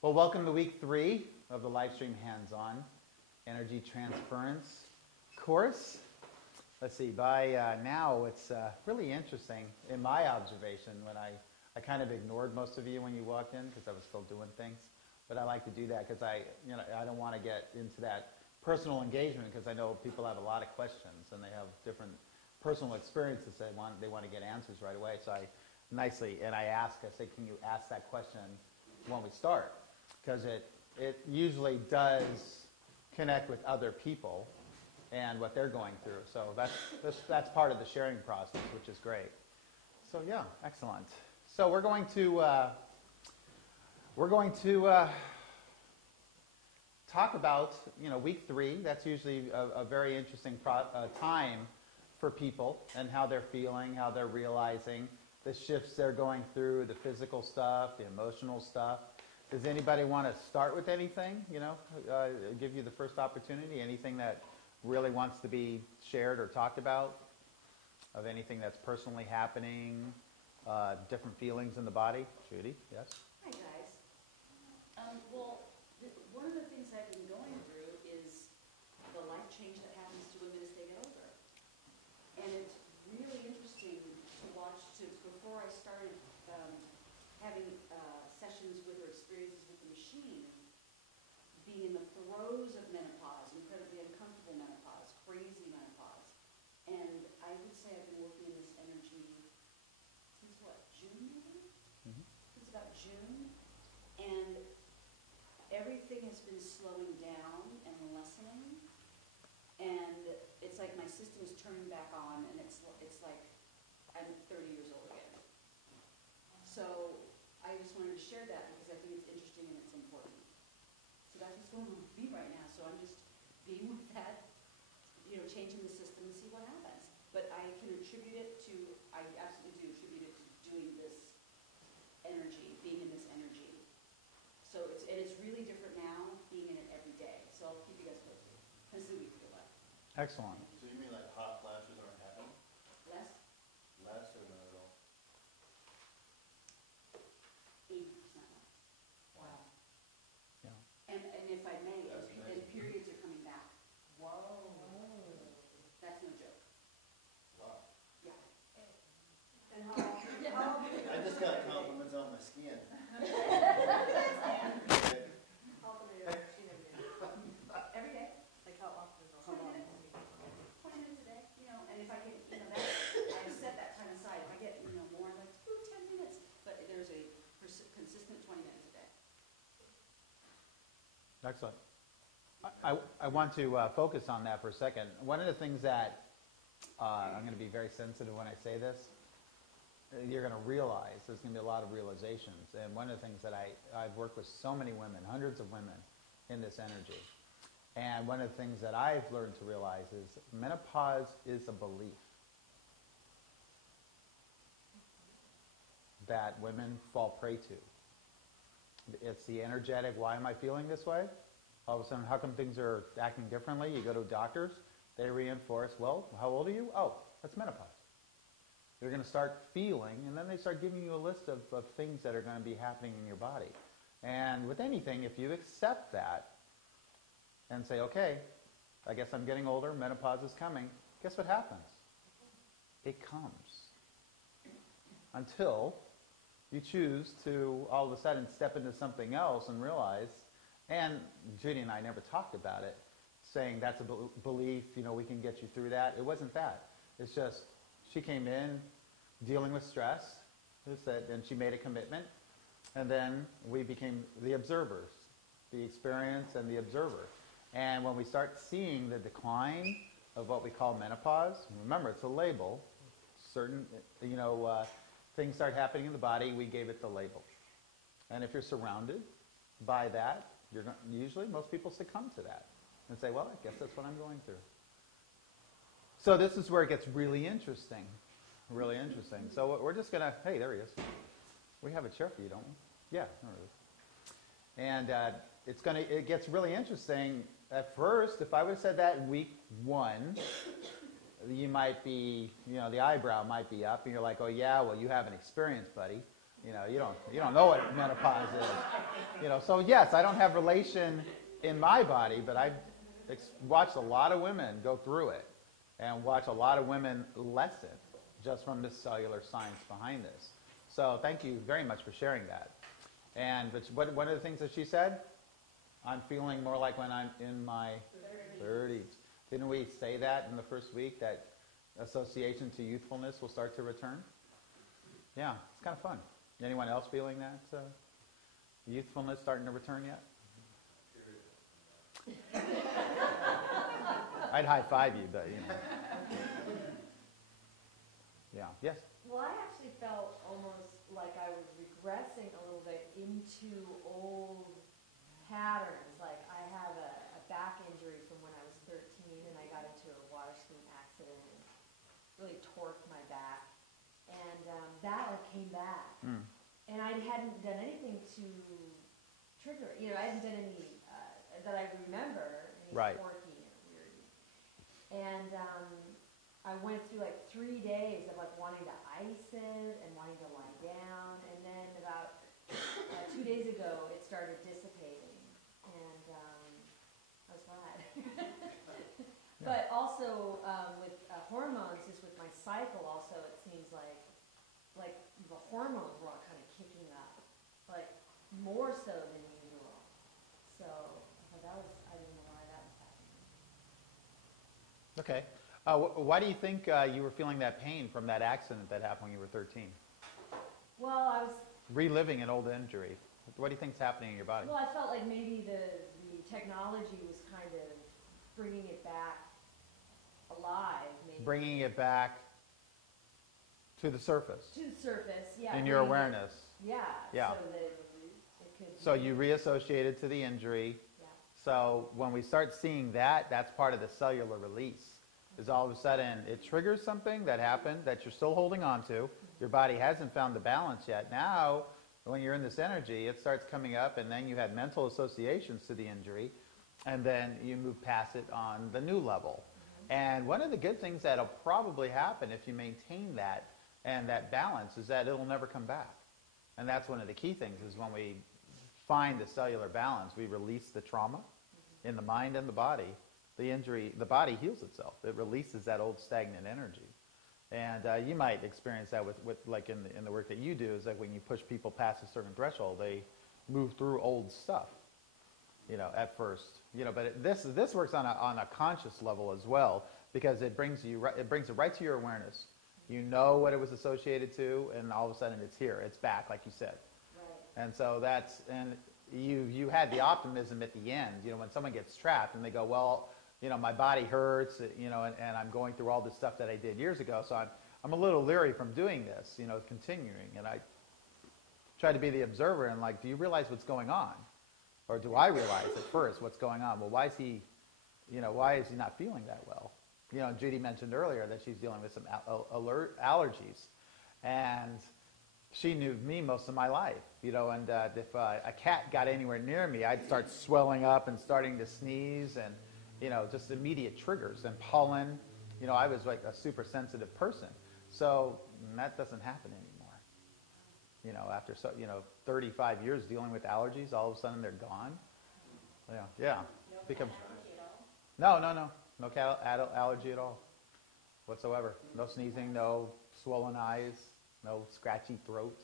Well, welcome to week 3 of the Lifestream Hands-On Energy Transference course. Let's see, by now it's really interesting in my observation when I kind of ignored most of you when you walked in because I was still doing things. But I like to do that because I don't want to get into that personal engagement because I know people have a lot of questions and they have different personal experiences they want to get answers right away. So I say, can you ask that question when we start? Because it usually does connect with other people and what they're going through. So that's part of the sharing process, which is great. So yeah, excellent. So we're going to talk about week 3. That's usually a very interesting time for people and how they're feeling, how they're realizing the shifts they're going through, the physical stuff, the emotional stuff. Does anybody want to start with anything? Give you the first opportunity. Anything that really wants to be shared or talked about, of anything that's personally happening, different feelings in the body. Judy, yes. Hi guys. One of the things I've been going through is the life change that happens to women as they get older, and it's really interesting to watch. Before I started having sessions with or experiences with the machine, being in the throes of menopause, incredibly uncomfortable menopause, crazy menopause. And I would say I've been working in this energy since what, June maybe? Mm-hmm. Since about June. And everything has been slowing down and lessening. And it's like my system is turning back on, and it's like I'm 30 years old again. So I just wanted to share that because I think it's interesting and it's important. So that's what's going on with me right now. So I'm just being with that, changing the system and see what happens. But I can attribute it to, I absolutely do attribute it to doing this energy, being in this energy. So it's really different now, being in it every day. So I'll keep you guys posted. This is a week feel like. Excellent. So you mean like hot flashes aren't happening? Less? Less or not at all? 80% less. Wow. Yeah. And if I may, That's and amazing. periods are coming back. Wow. That's no joke. Wow. Yeah. And how I just got compliments on my skin. often are you machine every day? Every day, Like how often or how 20 long? minutes. 20 minutes a day, and if I get, I set that time aside. If I get, more, like, 10 minutes. But there's a consistent 20 minutes a day. Excellent. I want to focus on that for a second. One of the things that I'm going to be very sensitive when I say this, you're going to realize, there's going to be a lot of realizations. And one of the things that I've worked with so many women, hundreds of women in this energy. And one of the things that I've learned to realize is menopause is a belief that women fall prey to. It's the energetic, why am I feeling this way? All of a sudden, how come things are acting differently? You go to doctors, they reinforce, well, how old are you? Oh, that's menopause. You're going to start feeling, and then they start giving you a list of things that are going to be happening in your body. And with anything, if you accept that and say, okay, I guess I'm getting older, menopause is coming, guess what happens? It comes. Until you choose to all of a sudden step into something else and realize, and Judy and I never talked about it, saying that's a belief, we can get you through that. It wasn't that. It's just she came in dealing with stress, and she made a commitment, and then we became the observers, the experience and the observer. And when we start seeing the decline of what we call menopause, remember it's a label, certain, things start happening in the body, we gave it the label. And if you're surrounded by that, usually most people succumb to that and say, well, I guess that's what I'm going through. So this is where it gets really interesting, really interesting. So we're just going to, hey, there he is. We have a chair for you, don't we? Yeah, there it is. And it gets really interesting. At first, if I would have said that in week 1, you might be, the eyebrow might be up, and you're like, oh yeah, well you haven't experienced, buddy. You don't know what menopause is. So yes, I don't have relation in my body, but I've watched a lot of women go through it and watch a lot of women lessen just from the cellular science behind this. So thank you very much for sharing that. And one of the things that she said, I'm feeling more like when I'm in my 30s. Didn't we say that in the first week, that association to youthfulness will start to return? Yeah, it's kind of fun. Anyone else feeling that? Youthfulness starting to return yet? I'd high five you, but Yeah. Yes? Well, I actually felt almost like I was regressing a little bit into old patterns. Like I have a back injury from when I was 13, and I got into a water skiing accident and really torqued my back. And that like came back. Mm. And I hadn't done anything to trigger it. I hadn't done any that I remember, any torquing or weird. And I went through like 3 days of like wanting to ice it and wanting to lie down. And then about 2 days ago, it started dissipating. And I was glad. But also with hormones, just with my cycle also, it seems like the hormones were all kind of kicking up, like more so than usual. So I didn't know why that was happening. Okay. Why do you think you were feeling that pain from that accident that happened when you were 13? Well, I was reliving an old injury. What do you think's happening in your body? Well, I felt like maybe the technology was kind of bringing it back alive. Maybe. Bringing it back to the surface. To the surface, yeah. In your awareness. Yeah. Yeah. So that it could. So you reassociated to the injury. Yeah. So when we start seeing that, that's part of the cellular release. Is all of a sudden it triggers something that happened that you're still holding on to. Your body hasn't found the balance yet. Now, when you're in this energy, it starts coming up, and then you had mental associations to the injury, and then you move past it on the new level. Mm-hmm. And one of the good things that'll probably happen if you maintain that and that balance is that it'll never come back. And that's one of the key things, is when we find the cellular balance, we release the trauma in the mind and the body. The body heals itself. It releases that old stagnant energy. And you might experience that with like in the work that you do, is like when you push people past a certain threshold, they move through old stuff, at first. But this works on a conscious level as well, because it brings it right to your awareness. You know what it was associated to, and all of a sudden it's here. It's back, like you said. Right. And so you had the optimism at the end, when someone gets trapped and they go, well, my body hurts, and I'm going through all this stuff that I did years ago, so I'm a little leery from doing this, continuing. And I try to be the observer and like, do you realize what's going on? Or do I realize at first what's going on? Well, why is he not feeling that well? Judy mentioned earlier that she's dealing with some allergies. And she knew me most of my life, and if a cat got anywhere near me, I'd start swelling up and starting to sneeze, and just immediate triggers. And pollen, I was like a super sensitive person. So that doesn't happen anymore. After 35 years dealing with allergies, all of a sudden they're gone. Yeah. No cat allergy at all whatsoever. No sneezing, no swollen eyes, no scratchy throat.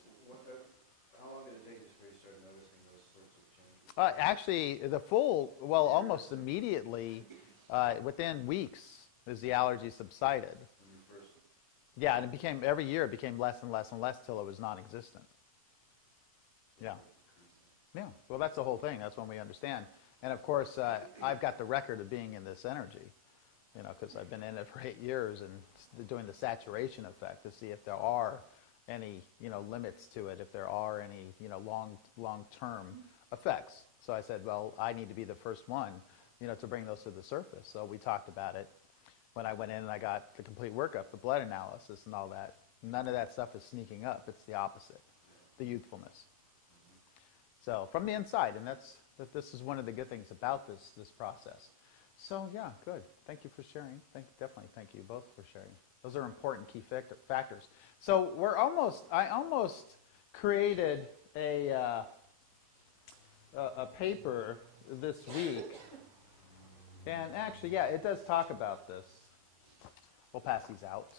How long did it take before you started noticing those sorts of changes? Actually, almost immediately, within weeks, as the allergy subsided. Yeah, and every year it became less and less and less till it was non-existent. Yeah. Yeah, well, that's the whole thing. That's when we understand. And of course, I've got the record of being in this energy, because I've been in it for 8 years and doing the saturation effect to see if there are any, limits to it, if there are any, long-term effects. So I said, well, I need to be the first one, to bring those to the surface. So we talked about it when I went in and I got the complete workup, the blood analysis and all that. None of that stuff is sneaking up. It's the opposite, the youthfulness. So from the inside, and this is one of the good things about this process. So yeah, good. Thank you for sharing. Definitely thank you both for sharing. Those are important key factors. So I almost created a paper this week, and actually, yeah, it does talk about this. We'll pass these out.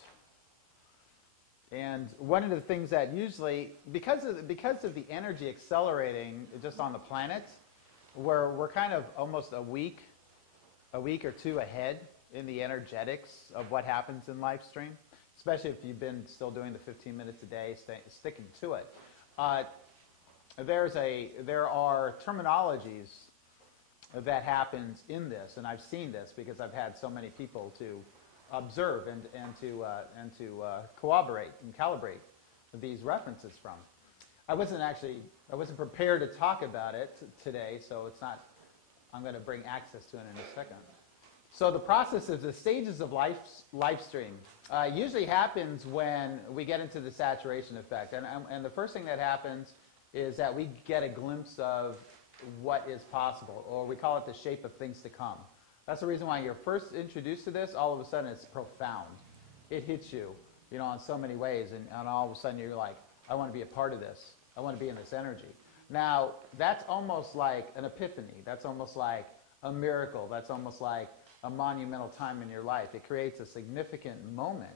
And one of the things that usually, because of the energy accelerating just on the planet, we're kind of almost a week or two ahead in the energetics of what happens in Lifestream, especially if you've been still doing the 15 minutes a day, sticking to it. There are terminologies that happens in this, and I've seen this because I've had so many people to observe and to corroborate and calibrate these references from. I wasn't prepared to talk about it today, so it's not. I'm going to bring access to it in a second. So the process of the stages of Lifestream usually happens when we get into the saturation effect, and the first thing that happens is that we get a glimpse of what is possible, or we call it the shape of things to come. That's the reason why you're first introduced to this. All of a sudden, it's profound. It hits you, in so many ways, and all of a sudden you're like, I want to be a part of this. I want to be in this energy. Now, that's almost like an epiphany. That's almost like a miracle. That's almost like a monumental time in your life. It creates a significant moment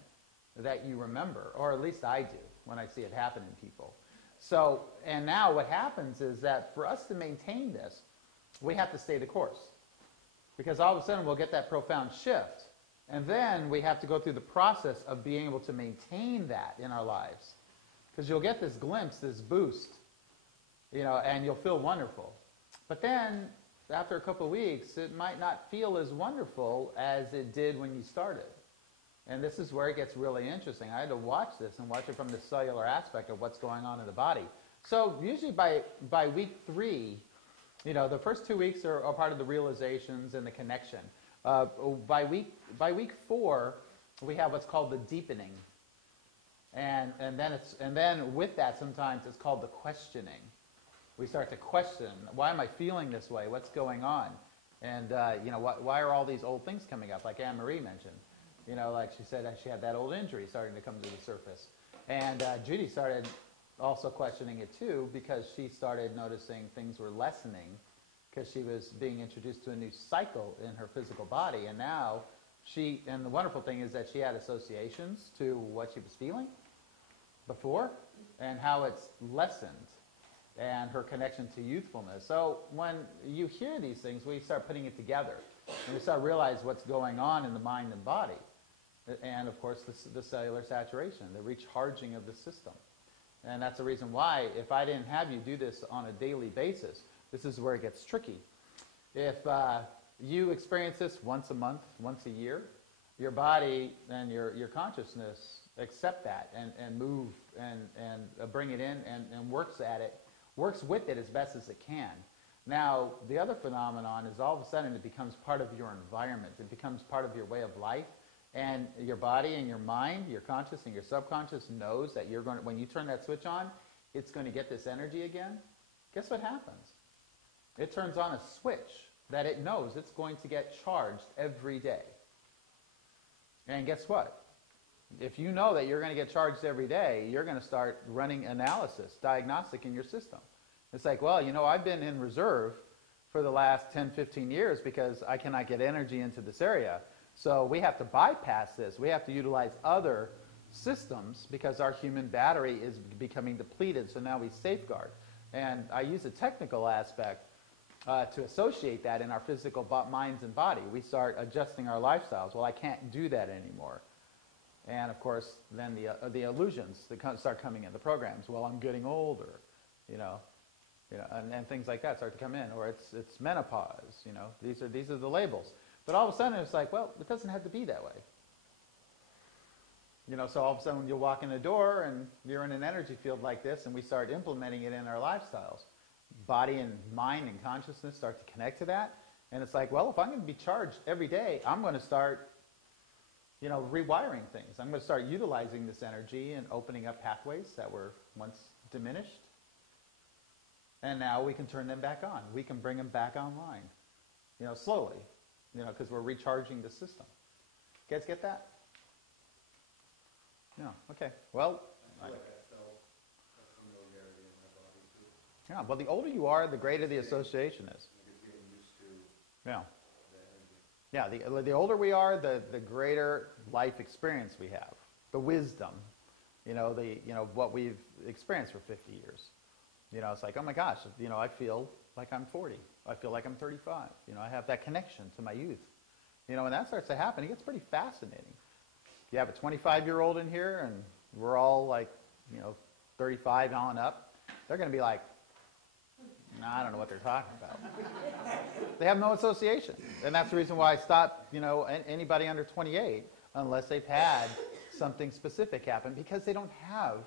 that you remember, or at least I do when I see it happen in people. So, and now what happens is that for us to maintain this, we have to stay the course. Because all of a sudden we'll get that profound shift. And then we have to go through the process of being able to maintain that in our lives. Because you'll get this glimpse, this boost, and you'll feel wonderful. But then, after a couple of weeks, it might not feel as wonderful as it did when you started. And this is where it gets really interesting. I had to watch this and watch it from the cellular aspect of what's going on in the body. So usually by week 3, the first 2 weeks are part of the realizations and the connection. By week 4, we have what's called the deepening, and then with that sometimes it's called the questioning. We start to question, why am I feeling this way? What's going on? And why are all these old things coming up? Like Anne Marie mentioned, like she said, she had that old injury starting to come to the surface, and Judy started also questioning it too, because she started noticing things were lessening because she was being introduced to a new cycle in her physical body. And now and the wonderful thing is that she had associations to what she was feeling before and how it's lessened, and her connection to youthfulness. So when you hear these things, we start putting it together, and we start realizing what's going on in the mind and body. And of course, the cellular saturation, the recharging of the system. And that's the reason why, if I didn't have you do this on a daily basis, this is where it gets tricky. If you experience this once a month, once a year, your body and your consciousness accept that and move and bring it in and works with it as best as it can. Now, the other phenomenon is all of a sudden it becomes part of your environment. It becomes part of your way of life. And your body and your mind, your conscious and your subconscious knows that when you turn that switch on, it's going to get this energy again. Guess what happens? It turns on a switch that it knows it's going to get charged every day. And guess what? If you know that you're going to get charged every day, you're going to start running analysis, diagnostic in your system. It's like, well, I've been in reserve for the last 10, 15 years because I cannot get energy into this area. So we have to bypass this. We have to utilize other systems because our human battery is becoming depleted, so now we safeguard. And I use a technical aspect to associate that in our physical minds and body. We start adjusting our lifestyles. Well, I can't do that anymore. And of course, then the illusions that start coming in, the programs. Well, I'm getting older, and things like that start to come in. Or it's menopause. These are the labels. But all of a sudden, it's like, well, it doesn't have to be that way. So all of a sudden, you'll walk in the door, and you're in an energy field like this, and we start implementing it in our lifestyles. Body and mind and consciousness start to connect to that. And it's like, well, if I'm going to be charged every day, I'm going to start, rewiring things. I'm going to start utilizing this energy and opening up pathways that were once diminished. And now we can turn them back on. We can bring them back online, slowly. Because we're recharging the system. You guys get that? No. Okay. Well. I feel like I felt a familiarity Yeah, well, the older you are, the greater the association is. Like getting used to Yeah. the energy. Yeah, the older we are, the greater life experience we have, the wisdom, what we've experienced for 50 years. It's like, oh my gosh, I feel like I'm 40. I feel like I'm 35. I have that connection to my youth. When that starts to happen, it gets pretty fascinating. You have a 25-year-old in here, and we're all like, 35 on up. They're going to be like, no, I don't know what they're talking about. They have no association. And that's the reason why I stopped, anybody under 28, unless they've had something specific happen, because they don't have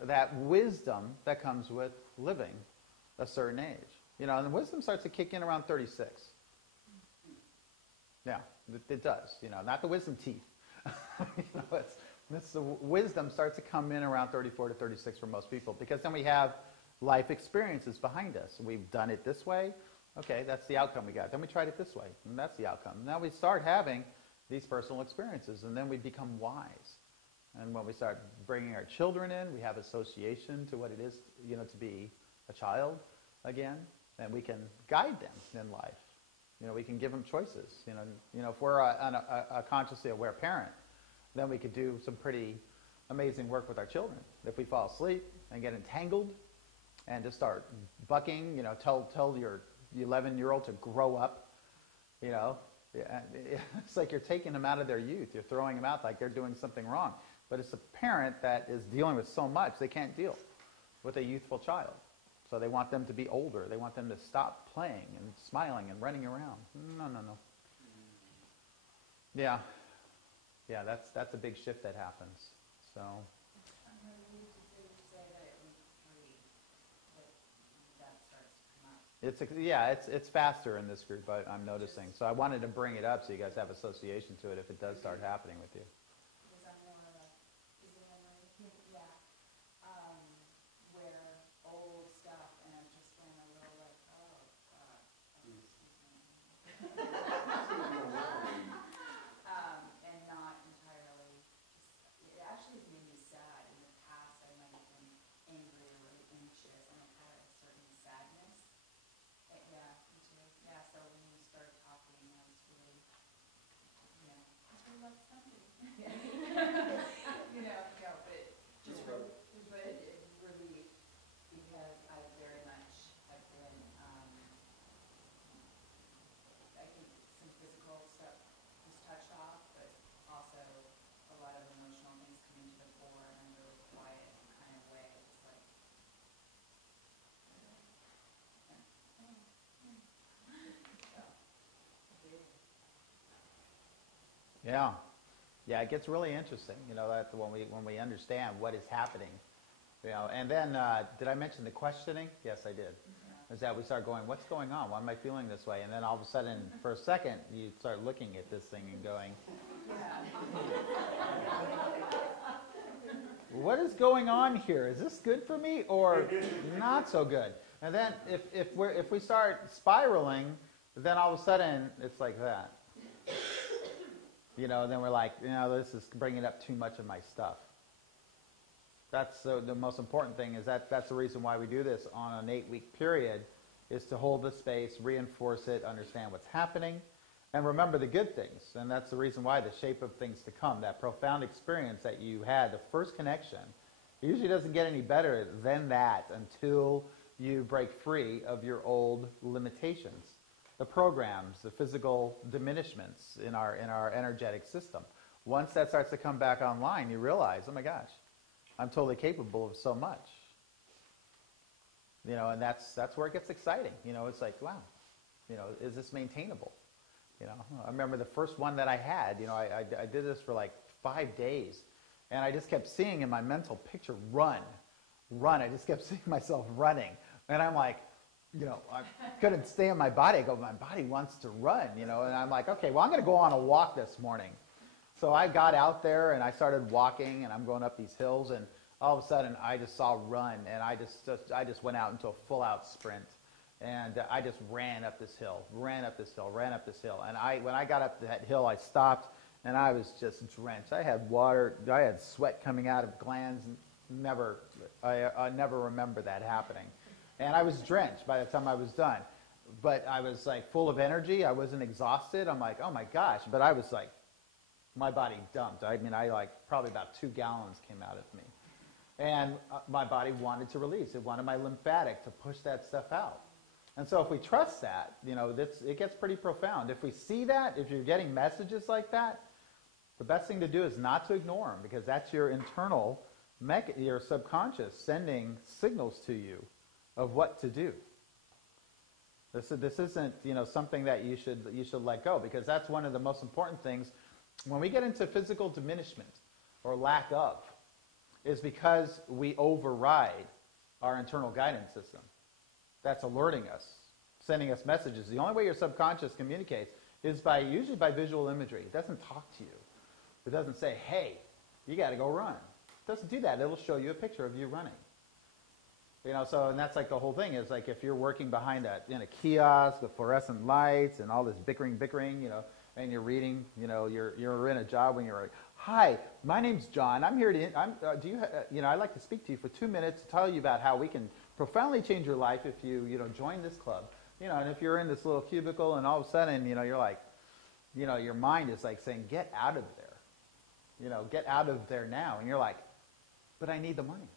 that wisdom that comes with living a certain age. And the wisdom starts to kick in around 36. Yeah, it does. Not the wisdom teeth. It's the wisdom starts to come in around 34 to 36 for most people, because then we have life experiences behind us. We've done it this way. Okay, that's the outcome we got. Then we tried it this way, and that's the outcome. Now we start having these personal experiences, and then we become wise. And when we start bringing our children in, we have association to what it is, to be a child again, and we can guide them in life. We can give them choices. If we're a consciously aware parent, then we could do some pretty amazing work with our children. If we fall asleep and get entangled and just start bucking, tell your 11-year-old to grow up, it's like you're taking them out of their youth. You're throwing them out like they're doing something wrong. But it's a parent that is dealing with so much, they can't deal with a youthful child. So they want them to be older. They want them to stop playing and smiling and running around. No. Yeah. Yeah, that's a big shift that happens. So. It's faster in this group, I'm noticing. So I wanted to bring it up so you guys have association to it if it does start happening with you. Where old stuff, and I'm just going a little like, oh, God. And not entirely, it actually has made me sad. In the past, I might have been angry or really anxious, and I've had a certain sadness. Yeah, me too. Yeah, so when you started talking, I was really, I really like something. No, but just relief, because I very much have been, I think some physical stuff was touched off, but also a lot of emotional things coming to the fore in a really quiet kind of way. It's like, Yeah, it gets really interesting, that when we understand what is happening, and then, did I mention the questioning? Yes, I did. Is that we start going, what's going on? Why am I feeling this way? And then all of a sudden, for a second, you start looking at this thing and going, what is going on here? Is this good for me or not so good? And then if we start spiraling, then all of a sudden, it's like that. Then we're like, this is bringing up too much of my stuff. That's the most important thing, is that's the reason why we do this on an 8-week period, is to hold the space, reinforce it, understand what's happening, and remember the good things. And that's the reason why the shape of things to come, that profound experience that you had, the first connection, it usually doesn't get any better than that until you break free of your old limitations. The programs, the physical diminishments in our energetic system. Once that starts to come back online, you realize, oh my gosh, I'm totally capable of so much. And that's where it gets exciting. It's like, wow, is this maintainable? I remember the first one that I had, I did this for like 5 days, and I just kept seeing in my mental picture, run. I just kept seeing myself running. And I'm like, I couldn't stay in my body. I go, my body wants to run, and I'm like, okay, well, I'm going to go on a walk this morning. So I got out there and I started walking, and I'm going up these hills, and all of a sudden I just saw run, and I just went out into a full-out sprint, and I just ran up this hill. And when I got up that hill, I stopped, and I was just drenched. I had water, I had sweat coming out of glands. I never remember that happening. And I was drenched by the time I was done. But I was like full of energy. I wasn't exhausted. I'm like, oh my gosh. But I was like, my body dumped. I mean, I like probably about 2 gallons came out of me. And my body wanted to release. It wanted my lymphatic to push that stuff out. And so if we trust that, it gets pretty profound. If we see that, if you're getting messages like that, the best thing to do is not to ignore them, because that's your internal, your subconscious sending signals to you of what to do. This isn't something that you should let go, because that's one of the most important things when we get into physical diminishment or lack of, is because we override our internal guidance system. That's alerting us, sending us messages. The only way your subconscious communicates is usually by visual imagery. It doesn't talk to you. It doesn't say, hey, you got to go run. It doesn't do that. It'll show you a picture of you running. And that's like the whole thing is like if you're working behind in a kiosk with fluorescent lights and all this bickering, and you're reading, you're in a job when you're like, hi, my name's John. I'm here to, I'd like to speak to you for 2 minutes to tell you about how we can profoundly change your life if you, join this club. And if you're in this little cubicle and all of a sudden, you're like, your mind is like saying, get out of there. Get out of there now. And you're like, but I need the money.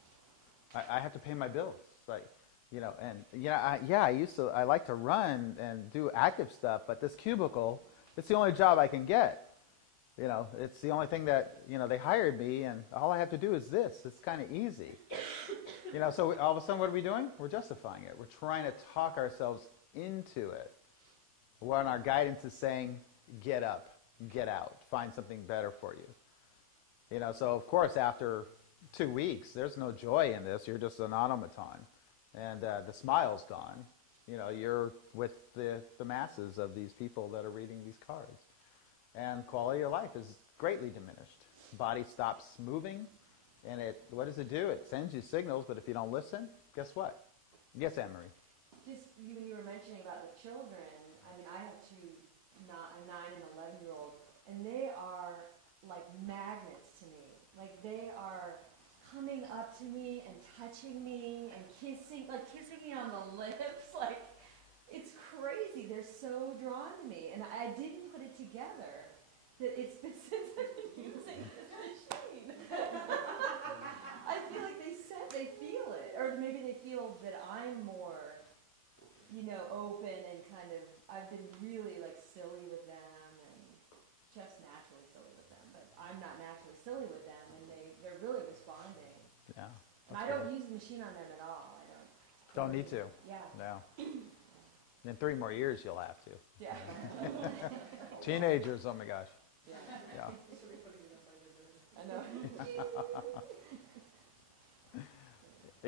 I have to pay my bills. Like, I like to run and do active stuff, but this cubicle, it's the only job I can get. It's the only thing that, they hired me, and all I have to do is this. It's kind of easy. So all of a sudden, what are we doing? We're justifying it. We're trying to talk ourselves into it. When our guidance is saying, get up, get out, find something better for you. So of course, after 2 weeks, there's no joy in this. You're just an automaton. And the smile's gone. You're with the masses of these people that are reading these cards. And quality of life is greatly diminished. Body stops moving. And what does it do? It sends you signals, but if you don't listen, guess what? Yes, Anne-Marie. Just when you were mentioning about the children, I mean, I have two, a 9 and 11-year-old, and they are like magnets to me. Like they are coming up to me and touching me and kissing me on the lips. Like, it's crazy. They're so drawn to me. And I didn't put it together that it's been since I've been using this machine. I feel like they feel it. Or maybe they feel that I'm more, open and kind of, I've been really like silly with them and just naturally silly with them. But I'm not naturally silly with them, and they're really responding. Yeah. And I don't use the machine on them at all. I don't need to. Yeah. No. In 3 more years, you'll have to. Yeah. Teenagers, oh my gosh. Yeah. I know.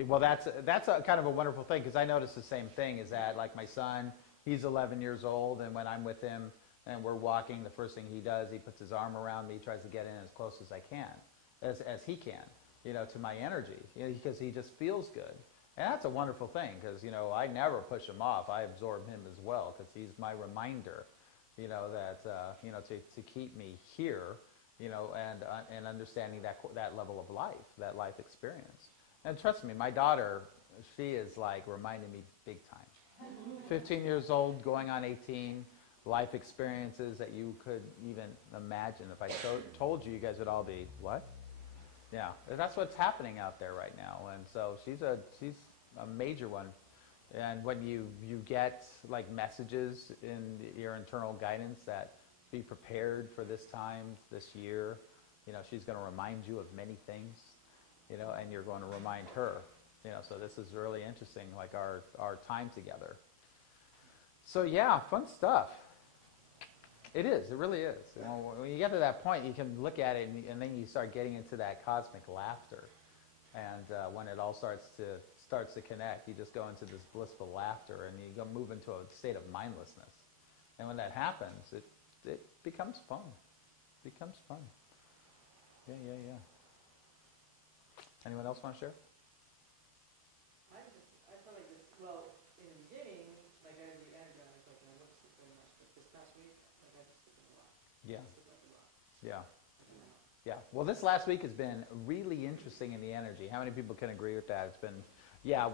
Well, that's a kind of a wonderful thing, because I noticed the same thing, is that like my son, he's 11 years old, and when I'm with him and we're walking, the first thing he does, he puts his arm around me, tries to get in as close as I can, as he can, to my energy, because he just feels good. And that's a wonderful thing, because, I never push him off. I absorb him as well, because he's my reminder, that, to keep me here, and understanding that level of life, that life experience. And trust me, my daughter, she is like reminding me big time. 15 years old, going on 18, life experiences that you could even imagine. If I told you, you guys would all be, what? Yeah, that's what's happening out there right now. And so she's a major one. And when you get like messages in your internal guidance that be prepared for this time, this year, she's going to remind you of many things, and you're going to remind her. So this is really interesting, like our time together. So yeah, fun stuff. It is. It really is. When you get to that point, you can look at it, and then you start getting into that cosmic laughter. And when it all starts to connect, you just go into this blissful laughter, and you move into a state of mindlessness. And when that happens, it becomes fun. It becomes fun. Yeah. Anyone else want to share? I felt like this, well, in the beginning, like I was energized, like I wasn't sleep very much, but this past week, like I've been sleeping a lot. Yeah. I sleep like a lot. Yeah. Yeah. Well, this last week has been really interesting in the energy. How many people can agree with that? Yeah,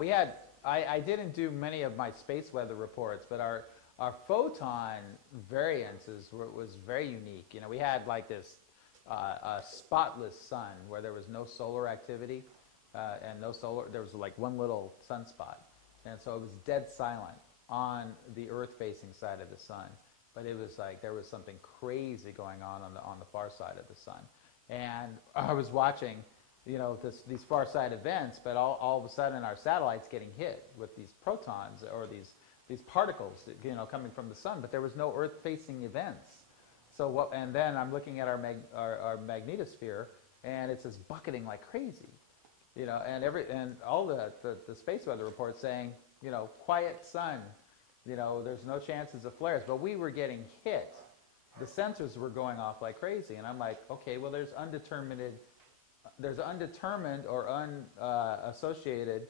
I didn't do many of my space weather reports, but our photon variances was very unique. You know, we had like this a spotless sun where there was no solar activity and no solar. There was like one little sunspot, and so it was dead silent on the Earth-facing side of the sun. But it was like there was something crazy going on the far side of the sun, and I was watching, you know, these far side events, but all of a sudden our satellite's getting hit with these protons or these particles, you know, coming from the sun, but there was no Earth-facing events. So what? And then I'm looking at our magnetosphere, and it's just bucketing like crazy, you know, and all the space weather reports saying, you know, quiet sun, you know, there's no chances of flares, but we were getting hit. The sensors were going off like crazy, and I'm like, okay, well, there's undetermined or unassociated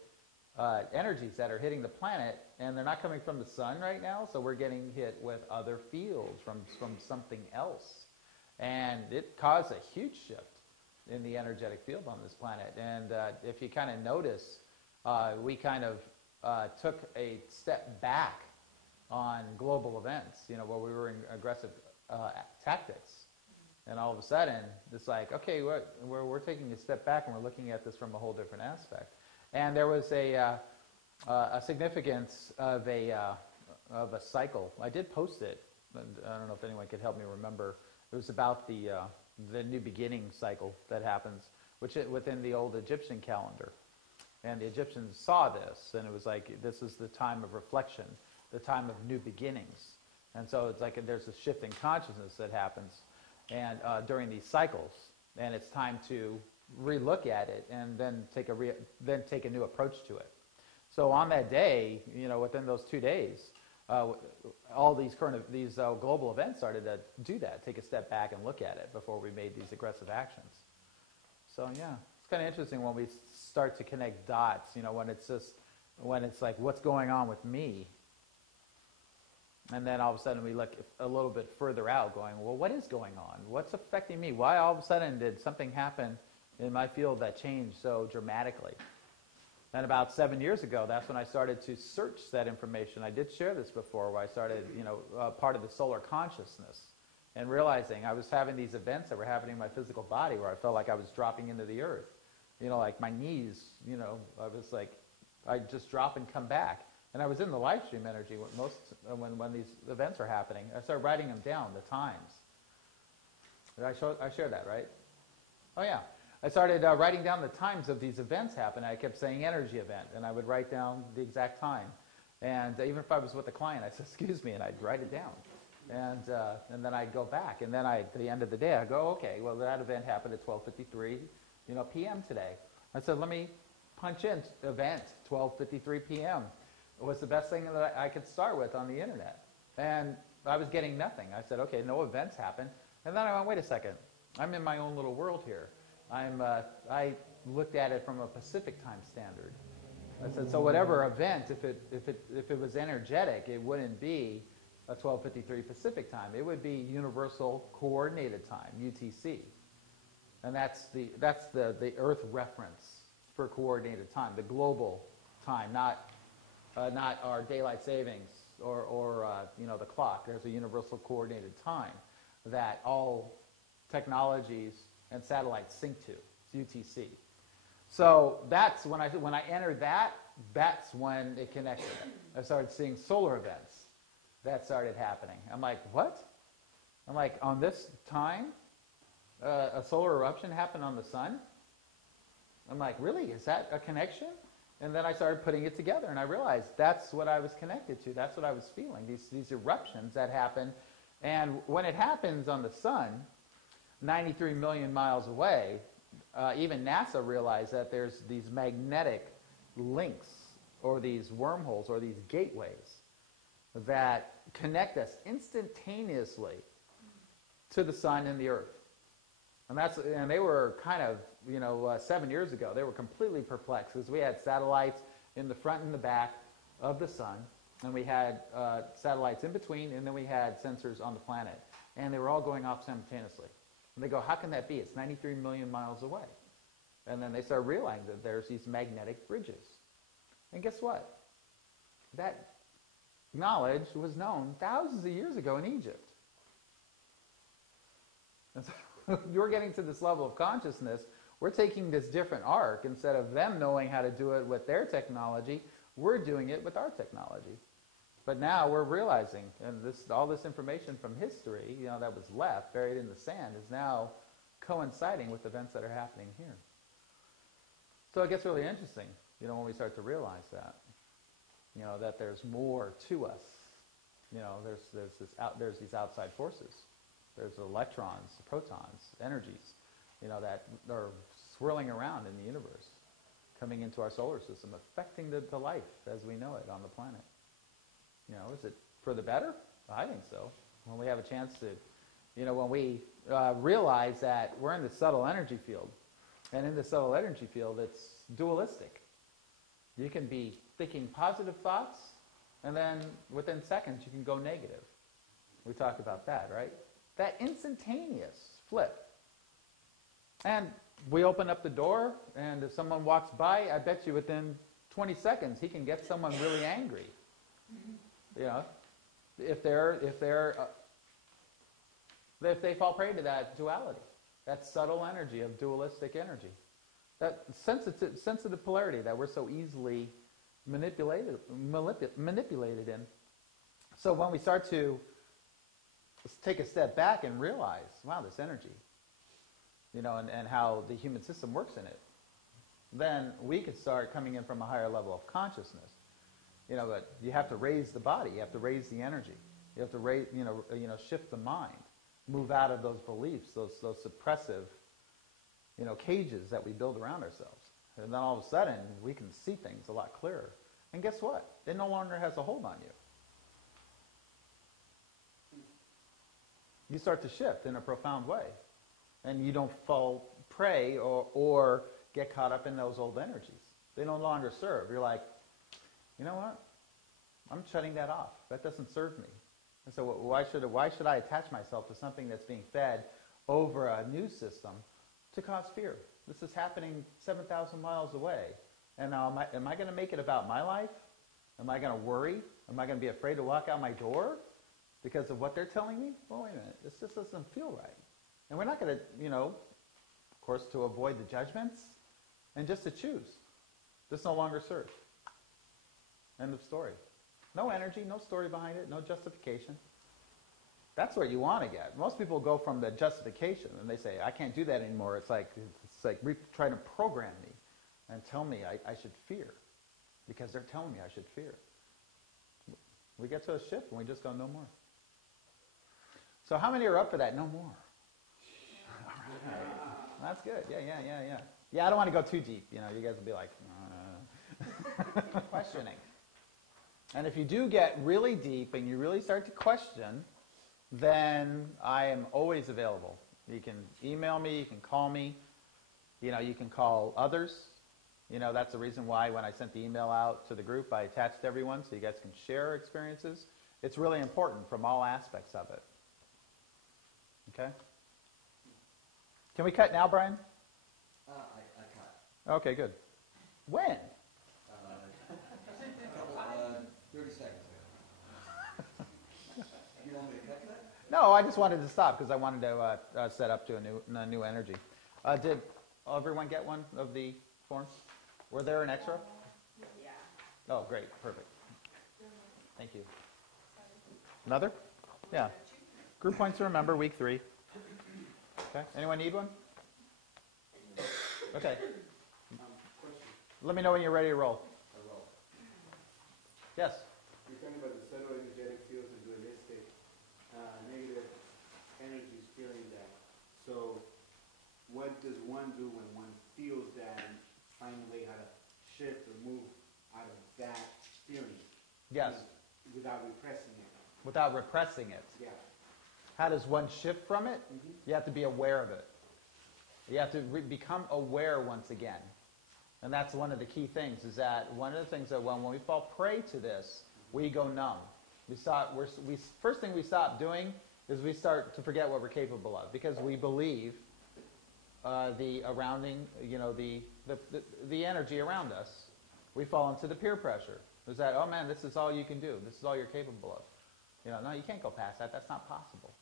energies that are hitting the planet, and they're not coming from the sun right now, so we're getting hit with other fields from something else. And it caused a huge shift in the energetic field on this planet. And if you kind of notice, we kind of took a step back on global events, you know, where we were in aggressive tactics. And all of a sudden, it's like, okay, we're taking a step back, and we're looking at this from a whole different aspect. And there was a significance of a cycle. I did post it. I don't know if anyone could help me remember. It was about the new beginning cycle that happens, within the old Egyptian calendar. And the Egyptians saw this, and it was like, this is the time of reflection, the time of new beginnings. And so it's like there's a shift in consciousness that happens, and during these cycles, and it's time to relook at it and then take a new approach to it. So on that day, you know, within those 2 days, all these global events started to do that, take a step back and look at it before we made these aggressive actions. So yeah, it's kind of interesting when we start to connect dots, you know, when it's like, what's going on with me? And then all of a sudden we look a little bit further out going, well, what is going on? What's affecting me? Why all of a sudden did something happen in my field that changed so dramatically? And about 7 years ago, that's when I started to search that information. I did share this before, where I started, you know, part of the solar consciousness, and realizing I was having these events that were happening in my physical body where I felt like I was dropping into the earth. You know, like my knees, you know, I was like, I'd just drop and come back. And I was in the Lifestream energy when these events are happening. I started writing them down, the times. I shared that, right? Oh, yeah. I started writing down the times of these events happening. I kept saying energy event, and I would write down the exact time. And even if I was with a client, I'd say, excuse me, and I'd write it down. And then I'd go back. And then at the end of the day, I'd go, okay, well, that event happened at 12:53 p.m. today. I said, let me punch in event 12:53 p.m. It was the best thing that I could start with on the internet. And I was getting nothing. I said, okay, no events happened. And then I went, wait a second. I'm in my own little world here. I looked at it from a Pacific time standard. I said, so whatever event, if it was energetic, it wouldn't be a 12:53 Pacific time. It would be Universal Coordinated Time, UTC. And that's the Earth reference for coordinated time, the global time, not our daylight savings or the clock. There's a universal coordinated time that all technologies and satellites sync to. It's UTC. So that's when I entered that. That's when it connected. I started seeing solar events that started happening. I'm like, what? I'm like, on this time, a solar eruption happened on the sun? I'm like, really? Is that a connection? And then I started putting it together, and I realized that's what I was connected to. That's what I was feeling, these eruptions that happen. And when it happens on the sun, 93 million miles away, even NASA realized that there's these magnetic links or these wormholes or these gateways that connect us instantaneously to the sun and the earth. And they were kind of, 7 years ago, they were completely perplexed because we had satellites in the front and the back of the sun, and we had satellites in between, and then we had sensors on the planet, and they were all going off simultaneously. And they go, how can that be? It's 93 million miles away. And then they started realizing that there's these magnetic bridges. And guess what? That knowledge was known thousands of years ago in Egypt. And so you're getting to this level of consciousness. We're taking this different arc. Instead of them knowing how to do it with their technology, we're doing it with our technology. But now we're realizing, and all this information from history, that was left, buried in the sand, is now coinciding with events that are happening here. So it gets really interesting, when we start to realize that, that there's more to us. There's these outside forces. There's electrons, protons, energies, that are swirling around in the universe, coming into our solar system, affecting the life as we know it on the planet. Is it for the better? I think so. When we have a chance to, when we realize that we're in the subtle energy field, and in the subtle energy field, it's dualistic. You can be thinking positive thoughts, and then within seconds you can go negative. We talked about that, right? That instantaneous flip. And we open up the door, and if someone walks by, I bet you within 20 seconds he can get someone really angry. If they fall prey to that duality, that subtle energy of dualistic energy, that sensitive polarity that we're so easily manipulated in. So when we start to take a step back and realize, wow, this energy, and how the human system works in it, then we could start coming in from a higher level of consciousness. But you have to raise the body, you have to raise the energy, you have to raise, shift the mind, move out of those beliefs, those suppressive, cages that we build around ourselves. And then all of a sudden, we can see things a lot clearer. And guess what? It no longer has a hold on you. You start to shift in a profound way. And you don't fall prey or get caught up in those old energies. They no longer serve. You're like, you know what? I'm shutting that off. That doesn't serve me. And so why should I attach myself to something that's being fed over a news system to cause fear? This is happening 7,000 miles away. And now am I going to make it about my life? Am I going to worry? Am I going to be afraid to walk out my door because of what they're telling me? Well, wait a minute. This just doesn't feel right. And we're not going to, of course, to avoid the judgments and just to choose. This no longer serves. End of story. No energy, no story behind it, no justification. That's what you want to get. Most people go from the justification and they say, I can't do that anymore. It's like trying to program me and tell me I should fear because they're telling me I should fear. We get to a shift and we just go, no more. So how many are up for that? No more. All right. That's good. Yeah. Yeah, I don't want to go too deep. You guys will be like, questioning. And if you do get really deep and you really start to question, then I am always available. You can email me, you can call me, you can call others. That's the reason why when I sent the email out to the group, I attached everyone so you guys can share experiences. It's really important from all aspects of it. Okay? Can we cut now, Brian? I cut. Okay, good. When? 30 seconds. You want me to cut that? No, I just wanted to stop because I wanted to set up to a new energy. Did everyone get one of the forms? Were there an extra? Yeah. Oh, great. Perfect. Thank you. Another? Yeah. Group points to remember, week 3. Okay. Anyone need one? Okay. Question. Let me know when you're ready to roll. I will. Yes? You're talking about the cellular energetic fields and dualistic negative energies feeling that. So what does one do when one feels that and find a way how to shift or move out of that feeling? Yes. Without repressing it. Without repressing it. Yeah. How does one shift from it? Mm-hmm. You have to be aware of it. You have to become aware once again. And that's one of the key things, is that one of the things that when we fall prey to this, we go numb. First thing we stop doing is we start to forget what we're capable of, because we believe the energy around us We fall into the peer pressure. Is that, oh man, this is all you can do. This is all you're capable of. No, you can't go past that. That's not possible.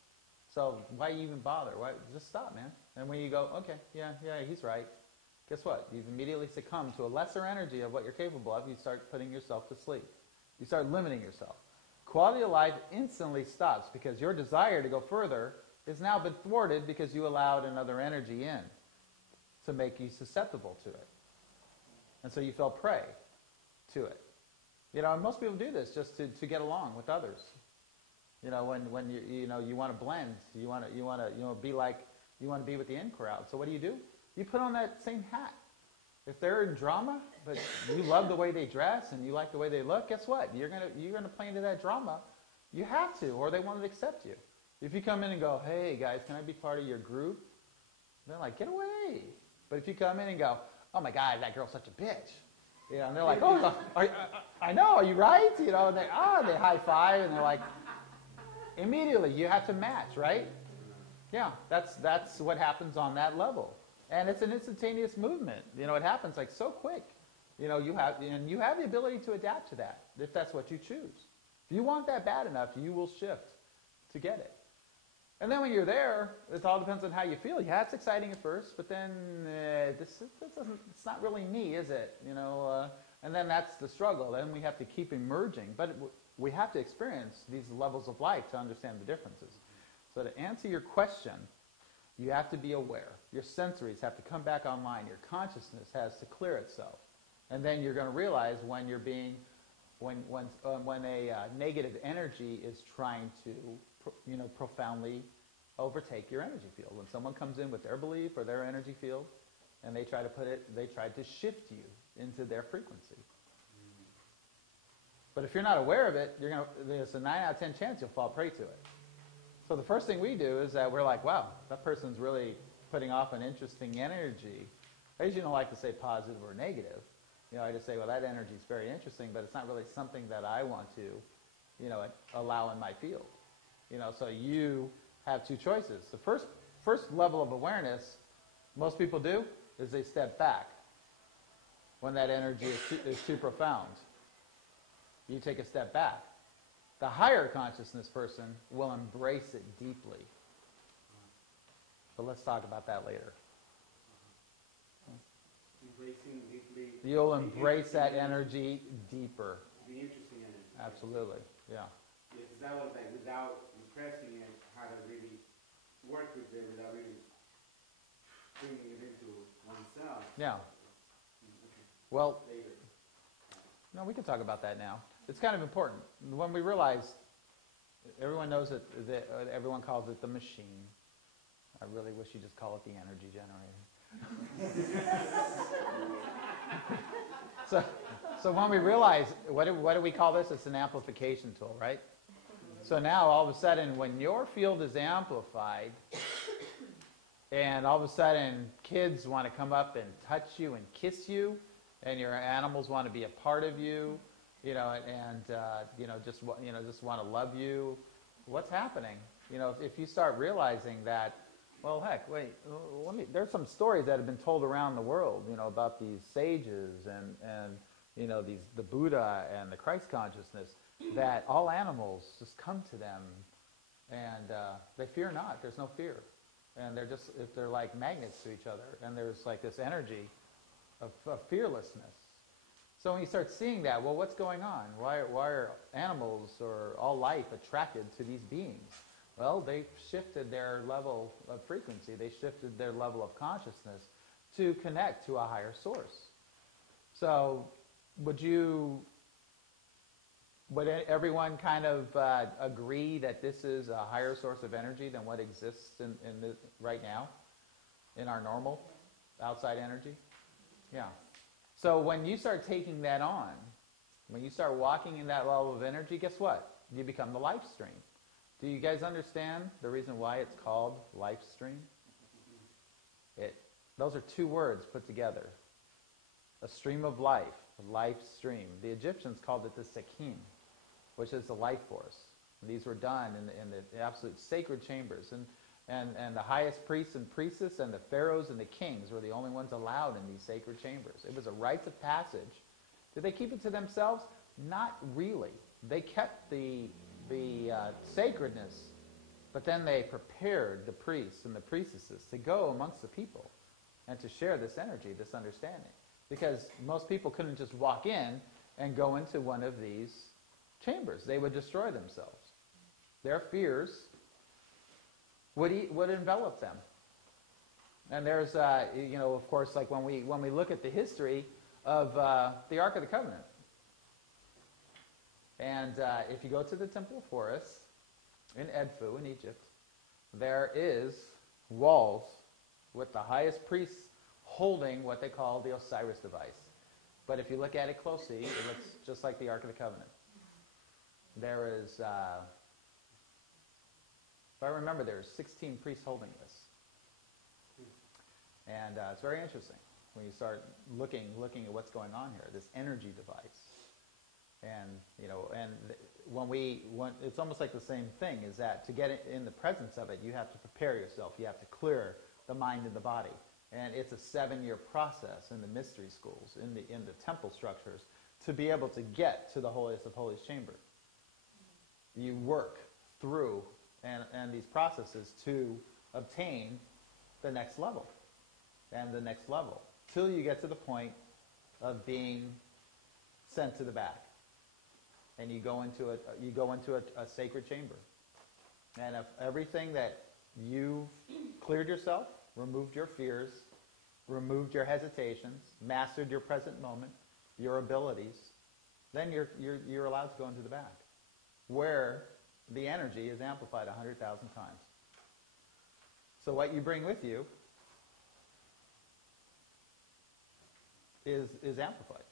So why even bother? Why, just stop, man. And when you go, okay, yeah, he's right. Guess what? You've immediately succumbed to a lesser energy of what you're capable of. You start putting yourself to sleep. You start limiting yourself. Quality of life instantly stops because your desire to go further has now been thwarted because you allowed another energy in to make you susceptible to it. And so you fell prey to it. And most people do this just to get along with others. When you want to blend, you want to be like, you want to be with the in crowd. So what do? You put on that same hat. If they're in drama, but you love the way they dress and you like the way they look, guess what? You're gonna play into that drama. You have to, or they won't accept you. If you come in and go, hey guys, can I be part of your group? They're like, get away. But if you come in and go, oh my God, that girl's such a bitch. And they're like, oh, I know, are you right? And they high five and they're like, immediately you have to match, right? Yeah, that's what happens on that level. And it's an instantaneous movement. It happens like so quick. You have the ability to adapt to that if that's what you choose. If you want that bad enough, you will shift to get it. And then when you're there, it all depends on how you feel. Yeah, it's exciting at first, but then it's not really me, is it? And then that's the struggle. Then we have to keep emerging. But we have to experience these levels of life to understand the differences. So to answer your question, you have to be aware. Your sensories have to come back online. Your consciousness has to clear itself. And then you're going to realize when a negative energy is trying to, profoundly overtake your energy field. When someone comes in with their belief or their energy field, and they try to shift you into their frequency. But if you're not aware of it, there's a 9 out of 10 chance you'll fall prey to it. So the first thing we do is that we're like, wow, that person's really putting off an interesting energy. I usually don't like to say positive or negative. I just say, well, that energy is very interesting, but it's not really something that I want to, allow in my field. So you have two choices. The first level of awareness most people do is they step back when that energy is too profound. You take a step back. The higher consciousness person will embrace it deeply. But let's talk about that later. Embracing deeply. You'll embrace that energy deeper. The interesting energy. Absolutely, yeah. Because that was like without repressing it, how to really work with it without really bringing it into oneself. Yeah. Okay. Well, Later. no, we can talk about that now. It's kind of important. When we realize, everyone knows that everyone calls it the machine. I really wish you just call it the energy generator. So when we realize, what do we call this? It's an amplification tool, right? So now all of a sudden, when your field is amplified, and all of a sudden kids want to come up and touch you and kiss you, and your animals want to be a part of you, just want to love you. What's happening? If you start realizing that, well, heck, wait, there's some stories that have been told around the world, about these sages and the Buddha and the Christ consciousness, that all animals just come to them and they fear not. There's no fear. And they're like magnets to each other. And there's like this energy of fearlessness. So when you start seeing that, well, what's going on? Why are animals or all life attracted to these beings? Well, they've shifted their level of frequency. They shifted their level of consciousness to connect to a higher source. So would everyone kind of agree that this is a higher source of energy than what exists right now in our normal outside energy? Yeah. So when you start taking that on, when you start walking in that level of energy, guess what? You become the Lifestream. Do you guys understand the reason why it's called Lifestream? Those are two words put together. A stream of life, a life stream. The Egyptians called it the Sakin, which is the life force. And these were done in the absolute sacred chambers. And the highest priests and priestesses and the pharaohs and the kings were the only ones allowed in these sacred chambers. It was a rite of passage Did they keep it to themselves? Not really. They kept the sacredness, but then they prepared the priests and the priestesses to go amongst the people and to share this energy, this understanding. Because most people couldn't just walk in and go into one of these chambers. They would destroy themselves. Their fears would envelop them. And there's, of course, like when we look at the history of the Ark of the Covenant. And if you go to the Temple of Horus in Edfu in Egypt, there is walls with the highest priests holding what they call the Osiris device. But if you look at it closely, it looks just like the Ark of the Covenant. There is, if I remember, there's 16 priests holding this. And it's very interesting when you start looking at what's going on here, this energy device. And, it's almost like the same thing, is that to get in the presence of it, you have to prepare yourself. You have to clear the mind and the body. And it's a 7-year process in the mystery schools, in the temple structures, to be able to get to the holiest of holies chamber. You work through and these processes to obtain the next level and the next level, till you get to the point of being sent to the back. And you go into a sacred chamber. And if everything that you've cleared yourself, removed your fears, removed your hesitations, mastered your present moment, your abilities, then you're allowed to go into the back, where the energy is amplified 100,000 times. So what you bring with you is amplified.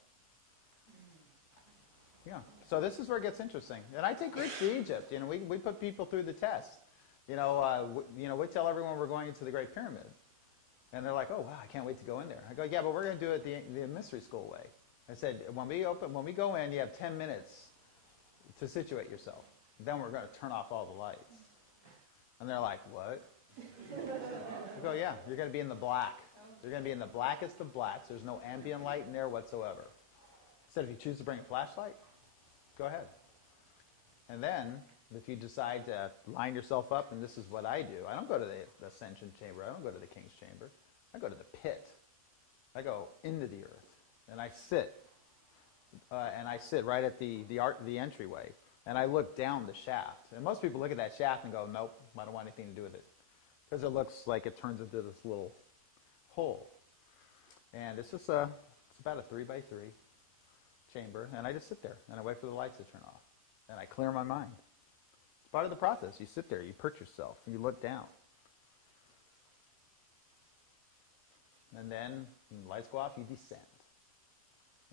Yeah. So this is where it gets interesting. And I take groups to Egypt. We put people through the test. We tell everyone we're going into the Great Pyramid. And they're like, oh, wow, I can't wait to go in there. I go, yeah, but we're going to do it the mystery school way. I said, when we go in, you have 10 minutes to situate yourself. Then we're going to turn off all the lights. And they're like, what? I go, yeah, you're going to be in the black. You're going to be in the blackest of blacks. There's no ambient light in there whatsoever. I said, if you choose to bring a flashlight, go ahead. And then, if you decide to line yourself up, and this is what I do, I don't go to the ascension chamber. I don't go to the king's chamber. I go to the pit. I go into the earth, and I sit. Right at the entryway, and I look down the shaft. And most people look at that shaft and go, nope, I don't want anything to do with it, because it looks like it turns into this little hole. And it's about a 3x3 chamber, and I just sit there, and I wait for the lights to turn off, and I clear my mind. It's part of the process. You sit there, you perch yourself, and you look down. And then, when the lights go off, you descend.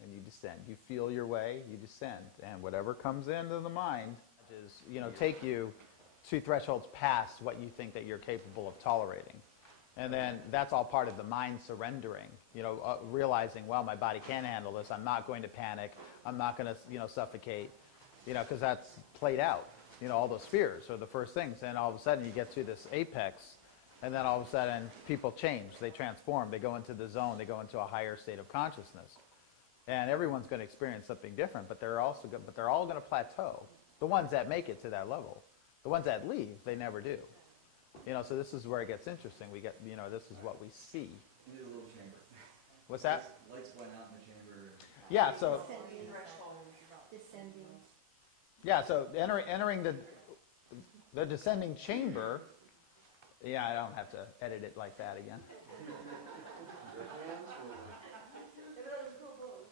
And you descend. You feel your way, you descend. And whatever comes into the mind is, take you 2 thresholds past what you think that you're capable of tolerating. And then that's all part of the mind surrendering, realizing, well, my body can handle this. I'm not going to panic. I'm not going to, suffocate, because that's played out. All those fears are the first things. And all of a sudden you get to this apex, and then all of a sudden people change. They transform. They go into the zone. They go into a higher state of consciousness. And everyone's going to experience something different, but they're all going to plateau. The ones that make it to that level. The ones that leave, they never do. So this is where it gets interesting. We get, this is what we see. You need a little chamber. What's that? Lights went out in the chamber. Yeah, so... Descending. Yeah, so entering the descending chamber... Yeah, I don't have to edit it like that again.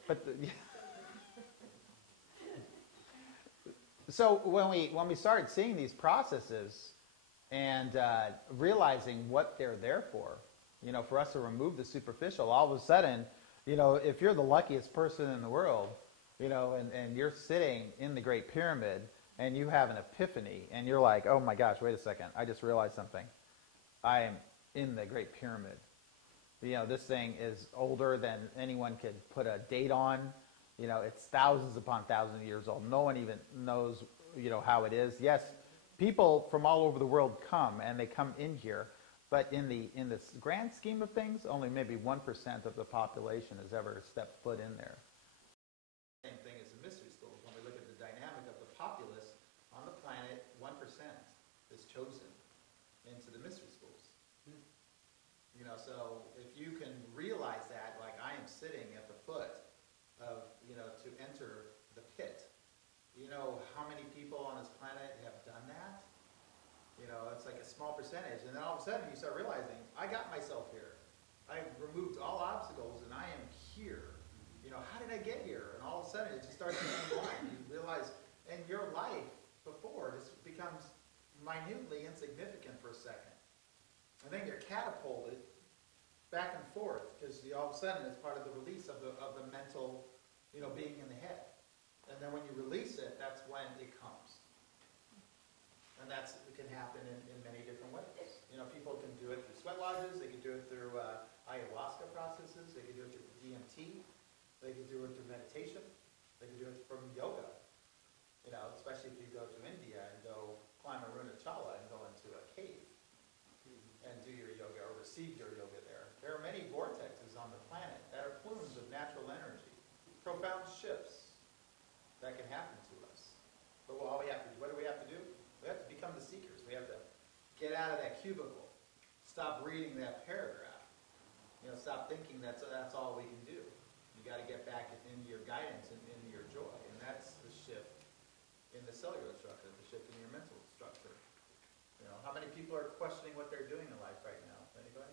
But so when we started seeing these processes and realizing what they're there for us to remove the superficial, all of a sudden, if you're the luckiest person in the world, and you're sitting in the Great Pyramid and you have an epiphany and you're like, oh my gosh, wait a second, I just realized something. I am in the Great Pyramid. This thing is older than anyone could put a date on. It's thousands upon thousands of years old. No one even knows, how it is. Yes, people from all over the world come, and they come in here. But in this grand scheme of things, only maybe 1% of the population has ever stepped foot in there. percentage, and then all of a sudden you start realizing, I got myself here. I removed all obstacles, and I am here. You know, how did I get here? And all of a sudden it just starts to unwind. You realize, and your life before just becomes minutely insignificant for a second. And then you're catapulted back and forth, because all of a sudden it's part of the release of the mental, you know, being in the head. And then when you release it, that's when it comes. And it can happen in many different ways. You know, people can do it through sweat lodges, they can do it through ayahuasca processes, they can do it through DMT, they can do it through meditation, they can do it from yoga. You know, especially if you go to India and go climb Arunachala and go into a cave and do your yoga or receive your yoga there. There are many vortexes on the planet that are plumes of natural energy, profound shifts that can happen to us. But what do we have to do? We have to become the seekers. We have to get out of that cubicle. Stop reading that paragraph. You know, stop thinking that's all we can do. You got to get back into your guidance and into your joy. And that's the shift in the cellular structure, the shift in your mental structure. You know, how many people are questioning what they're doing in life right now? Anybody?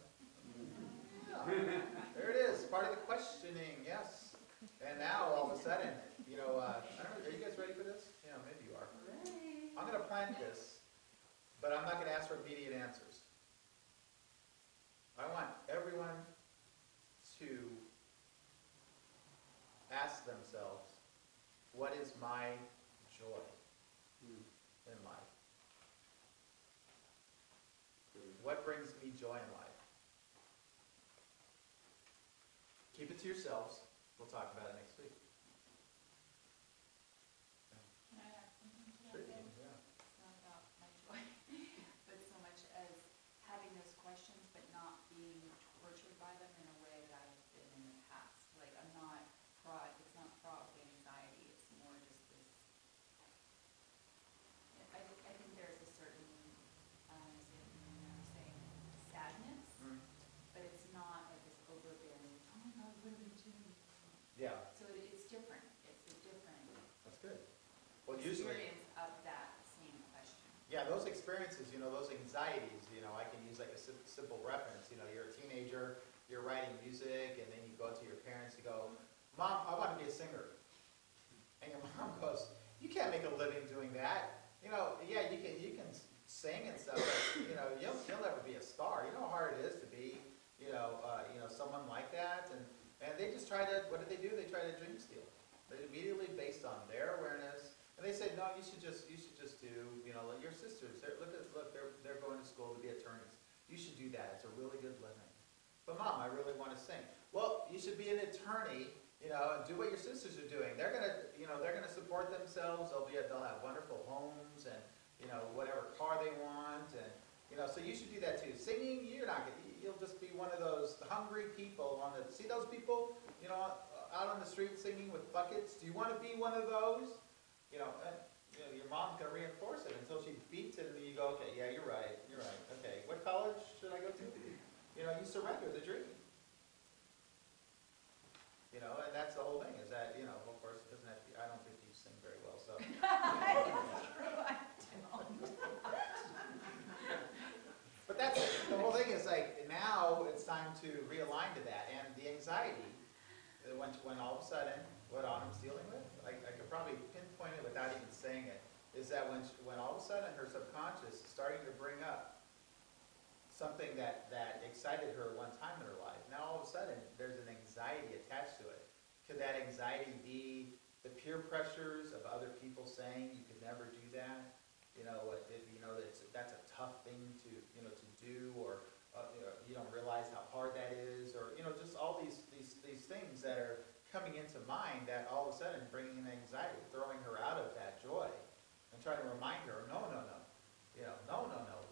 Yeah. There it is. Part of the questioning, yes. And now all of a sudden, you know, I don't know, are you guys ready for this? Yeah, maybe you are. Ready. I'm going to plant this, but I'm not going to ask for immediate answers. I want everyone to ask themselves, what is my joy in life? What brings me joy in life? Keep it to yourselves. We'll talk about it next week. Can I add something to Sure, that? yeah. It's not about my joy, but so much as having those questions, but not being tortured by them in a way that I have been in the past. Like, it's not fraught with anxiety, it's more just this, I think there's a certain, saying sadness, but it's not like this overbearing, oh my God, what are we doing? Yeah, So it's different, it's a different that's good. Well, usually, experience of that same question. yeah, those experiences, you know, those anxieties, you know, I can use like a simple reference. You know, you're a teenager, you're writing music, and then you go to your parents and go, Mom, I want to be a singer. And your mom goes, you can't make a living doing that. You know, yeah, you can sing and stuff, but, you know, you'll never be a star. You know how hard it is to be, someone like that. And they just try to, what did they do? They try to dream steal. They immediately, based on their awareness, and they said, no, you should just do, you know, like your sisters, they're going to school to be attorneys. You should do that. It's a really good living. But Mom, I really want to sing. Well, you should be an attorney, you know, and do what your sisters are doing. They're gonna support themselves. They'll have wonderful homes and, you know, whatever car they want, and, you know, so you should do that too. Singing, you'll just be one of those hungry people see those people, you know, out on the street singing with buckets? Do you want to be one of those? You know, and, you know, your mom's gonna reinforce it until she beats it, and then you go, okay, yeah, you're right. Okay, what college should I go to? You know, you surrender the dream. You know, and that's the whole thing, is that, you know, of course, it doesn't have to be, I don't think you sing very well, so. But that's it. The whole thing is like, now it's time to realign to that. And the anxiety, when all of a sudden, what Autumn's dealing with, I could probably pinpoint it without even saying it, is that when all of a sudden her subconscious is starting to bring up something that excited her one time in her life, now all of a sudden there's an anxiety attached to it. Could that anxiety be the peer pressures of other people saying you could never do that? That's a tough thing to do, or you don't realize how hard that is, or just all these things that are coming into mind that all of a sudden bringing in anxiety, throwing her out of that joy, and trying to remind her, no,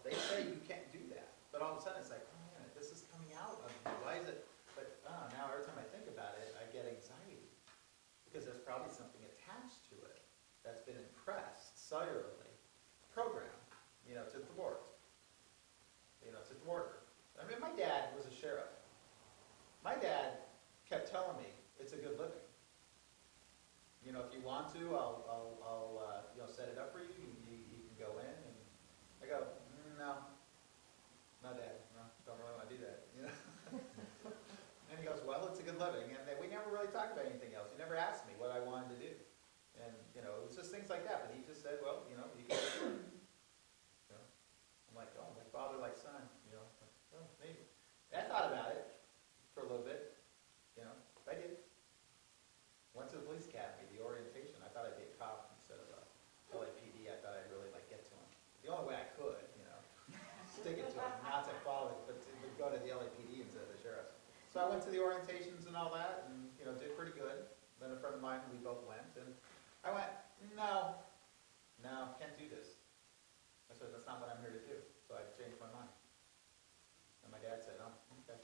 they say you can't do that, but all of a sudden it's like, oh man, this is coming out of me. Why is it? But now every time I think about it, I get anxiety, because there's probably something attached to it that's been impressed cellularly, programmed, to thwart. To thwart her. I mean, my dad was a sheriff. My dad kept telling me it's a good living. If you want to, I'll set it up for you. You can go in, and I go, no. So I went to the orientations and all that, and did pretty good. Then a friend of mine, we both went, and I went, no, can't do this. I said, that's not what I'm here to do. So I changed my mind. And my dad said, oh, okay.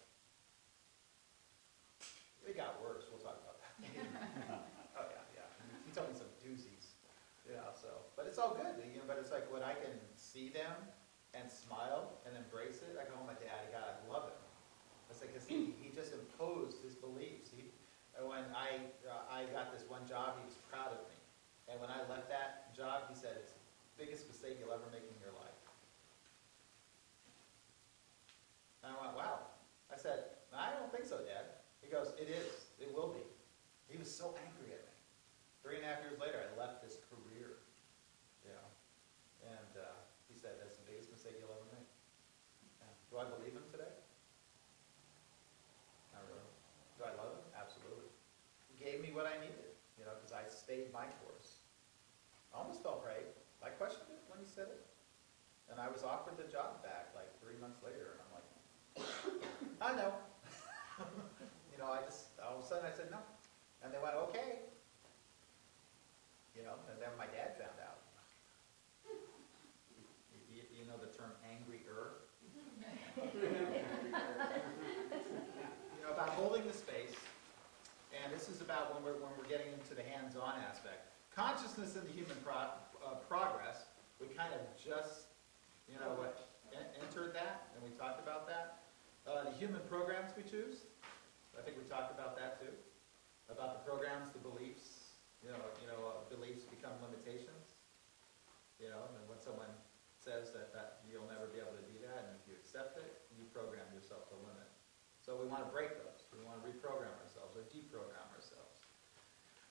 It got worse. We'll talk about that. Oh yeah. He told me some doozies, but it's all good. But it's like when I can see them and smile and embrace it. I go, oh my dad, God, I love him. It's like because he just imposed his beliefs. When I got this one job, he was proud of me. And when I left that job, he said, it's the biggest mistake you'll ever make in your life. And I went, wow. I said, I don't think so, Dad. He goes, it is. It will be. He was so angry at me. 3.5 years later, I left this career. And he said, that's the biggest mistake you'll ever make. Yeah. Do I believe him today? Not really. Do I love him? Absolutely. He gave me what I needed, because I stayed my course. I almost felt right. I questioned it when he said it. And I was offered the job back like 3 months later, and I'm like, I know. All of a sudden I said no. And they went, okay. And then my dad found out. You know the term angry-er? About holding the space. And this is about when we're getting into the hands-on aspect. Consciousness in the human progress, we kind of just, entered that, and we talked about that. The human programs we choose, I think we talked about that too. About the programs, the beliefs, beliefs become limitations. And when someone says that you'll never be able to do that, and if you accept it, you program yourself to limit. So we want to break those. We want to reprogram ourselves or deprogram ourselves.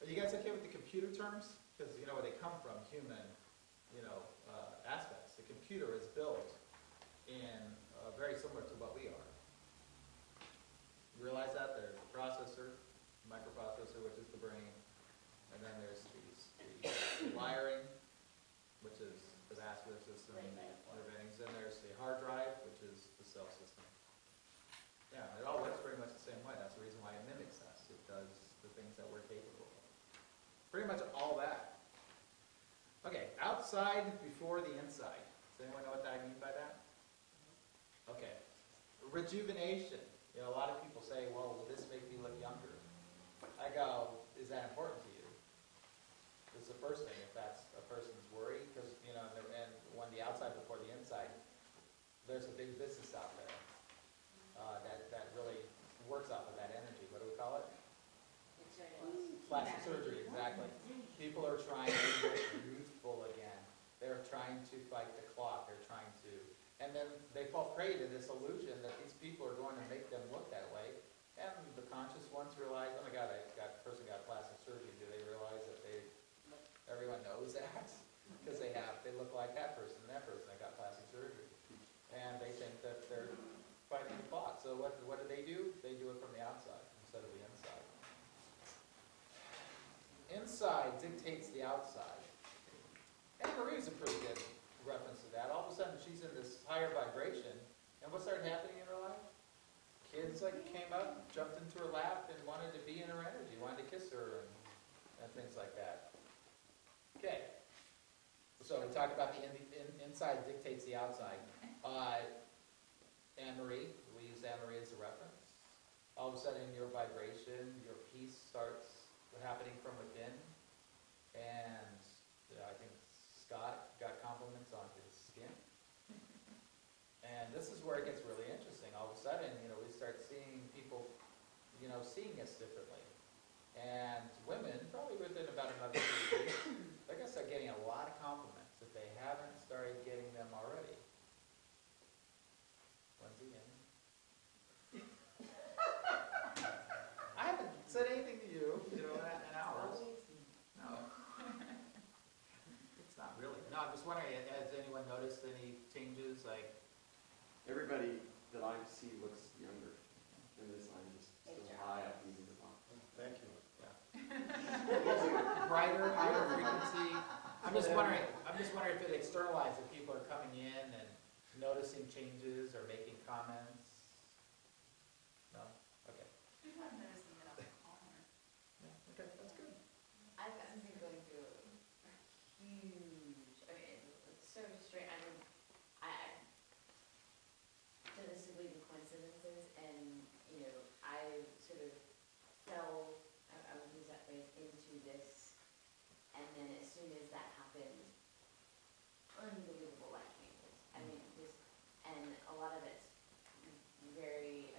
Are you guys okay with the computer terms? Because where they come from, human, aspects. The computer is built in very similar to what we are. You realize that there's a processor, microprocessor, which is the brain, and then there's the wiring, which is the vascular system, everything. Then there's the hard drive, which is the cell system. Yeah, it all works pretty much the same way. That's the reason why it mimics us. It does the things that we're capable of. Pretty much all that. Okay, outside before the inside. Does anyone know what I mean by that? Okay. Rejuvenation. A lot of people say, well, will this make me look younger? I go, is that important to you? That's the first thing, if that's a person's worry, because, and when the outside before the inside, there's a big business out there that really works off of that energy. What do we call it? Plastic surgery, exactly. People are trying to get youthful again. They're trying to fight the clock. They're trying to, and then they fall prey to this illusion that these people are going to make them look that way. And the conscious ones realize, oh my God, person got plastic surgery. Do they realize that everyone knows that? Because they look like that person that got plastic surgery. And they think that they're fighting the clock. So what do? They do it from the outside instead of the inside. Inside dictates the outside. And Marie's a pretty good reference to that. All of a sudden she's in this higher vibration. And what started happening in her life? Kids came up, jumped into her lap, and wanted to be in her energy, wanted to kiss her and things like that. Okay. So we talked about the inside dictates the outside. Anne-Marie, we use Anne-Marie as a reference. All of a sudden your vibration, your peace starts happening from within. And I think Scott got compliments on his skin. And this is where it gets really interesting. All of a sudden, we start seeing people, seeing us differently. And women, probably within about another 3 years, they're going to start getting a lot of compliments if they haven't started getting them already. Once again. I haven't said anything to you, in hours. No. It's not really. No, I'm just wondering, has anyone noticed any changes? Everybody that I see looks younger, and this I'm just still high up using the phone. Thank you. Brighter, higher frequency. I'm just wondering if it externalized, if people are coming in and noticing changes or making comments. No? Okay. is that happened unbelievable life changes. I mean, just, and a lot of it's very,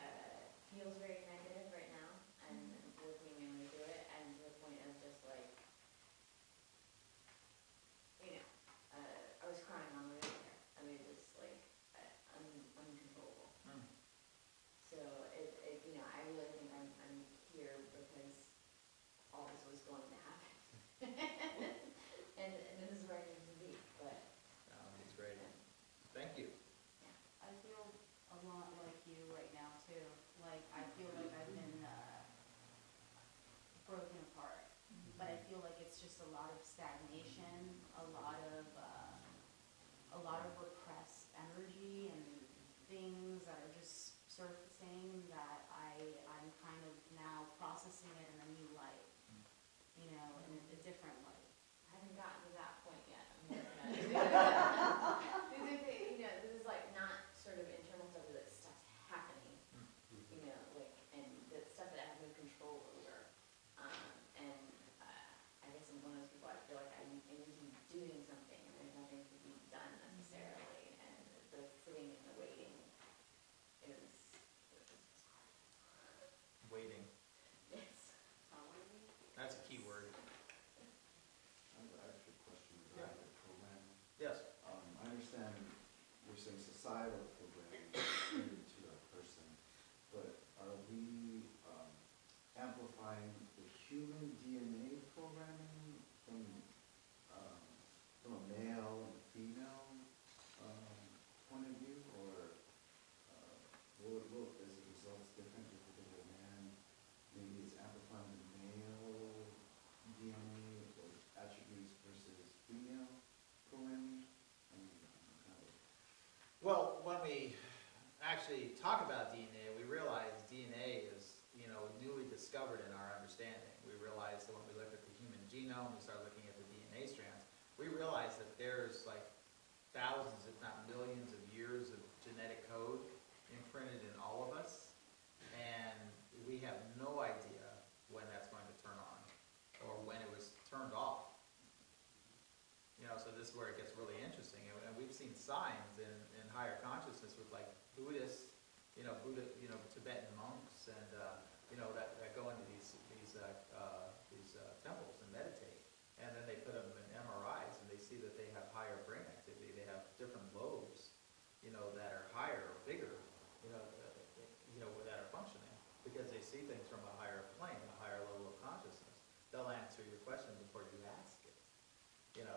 feels very negative right now, and working my way through it, and to the point of just like, you know, I was crying on the way there. I mean, just like, uncontrollable. So you know, I really think I'm here because all this was going to happen. and this is where I need to be, but. That's great. Thank you. I feel a lot like you right now too. Like, I feel like I've been broken apart, but I feel like it's just a lot of stagnation, a lot of repressed energy and things that are just surfacing that I'm kind of now processing it in a new light, you know, in a different light. I haven't gotten to that point yet. I'm working on it. You know, this is like not sort of internal stuff, but that stuff's happening. You know, like, and the stuff that I have no control over. And I guess I'm one of those people, I feel like I need to be doing something, and there's nothing to be done necessarily. And the sitting and the waiting is hard. Waiting. Yes. That's a key word. I have an extra question Yeah. regarding the program. Yes. I understand we're saying societal programming related to that person, but are we amplifying the human DNA programming from a male and female point of view, or is the results different because of a man? Maybe it's amplifying the male DNA or attributes versus female programming. Well, when we actually talk about DNA, we realize DNA is, you know, newly discovered in our understanding. We realize that when we look at the human genome, we start looking at the DNA strands, we realize that there's like thousands, if not millions of years of genetic code imprinted in all of us, and we have no idea when that's going to turn on or when it was turned off. You know, so this is where it gets really interesting, and we've seen signs in higher consciousness with like Buddhists, Tibetan monks, and that go into these temples and meditate, and then they put them in MRIs, and they see that they have higher brain activity. They have different lobes, that are higher or bigger, that are functioning because they see things from a higher plane, a higher level of consciousness. They'll answer your question before you ask it.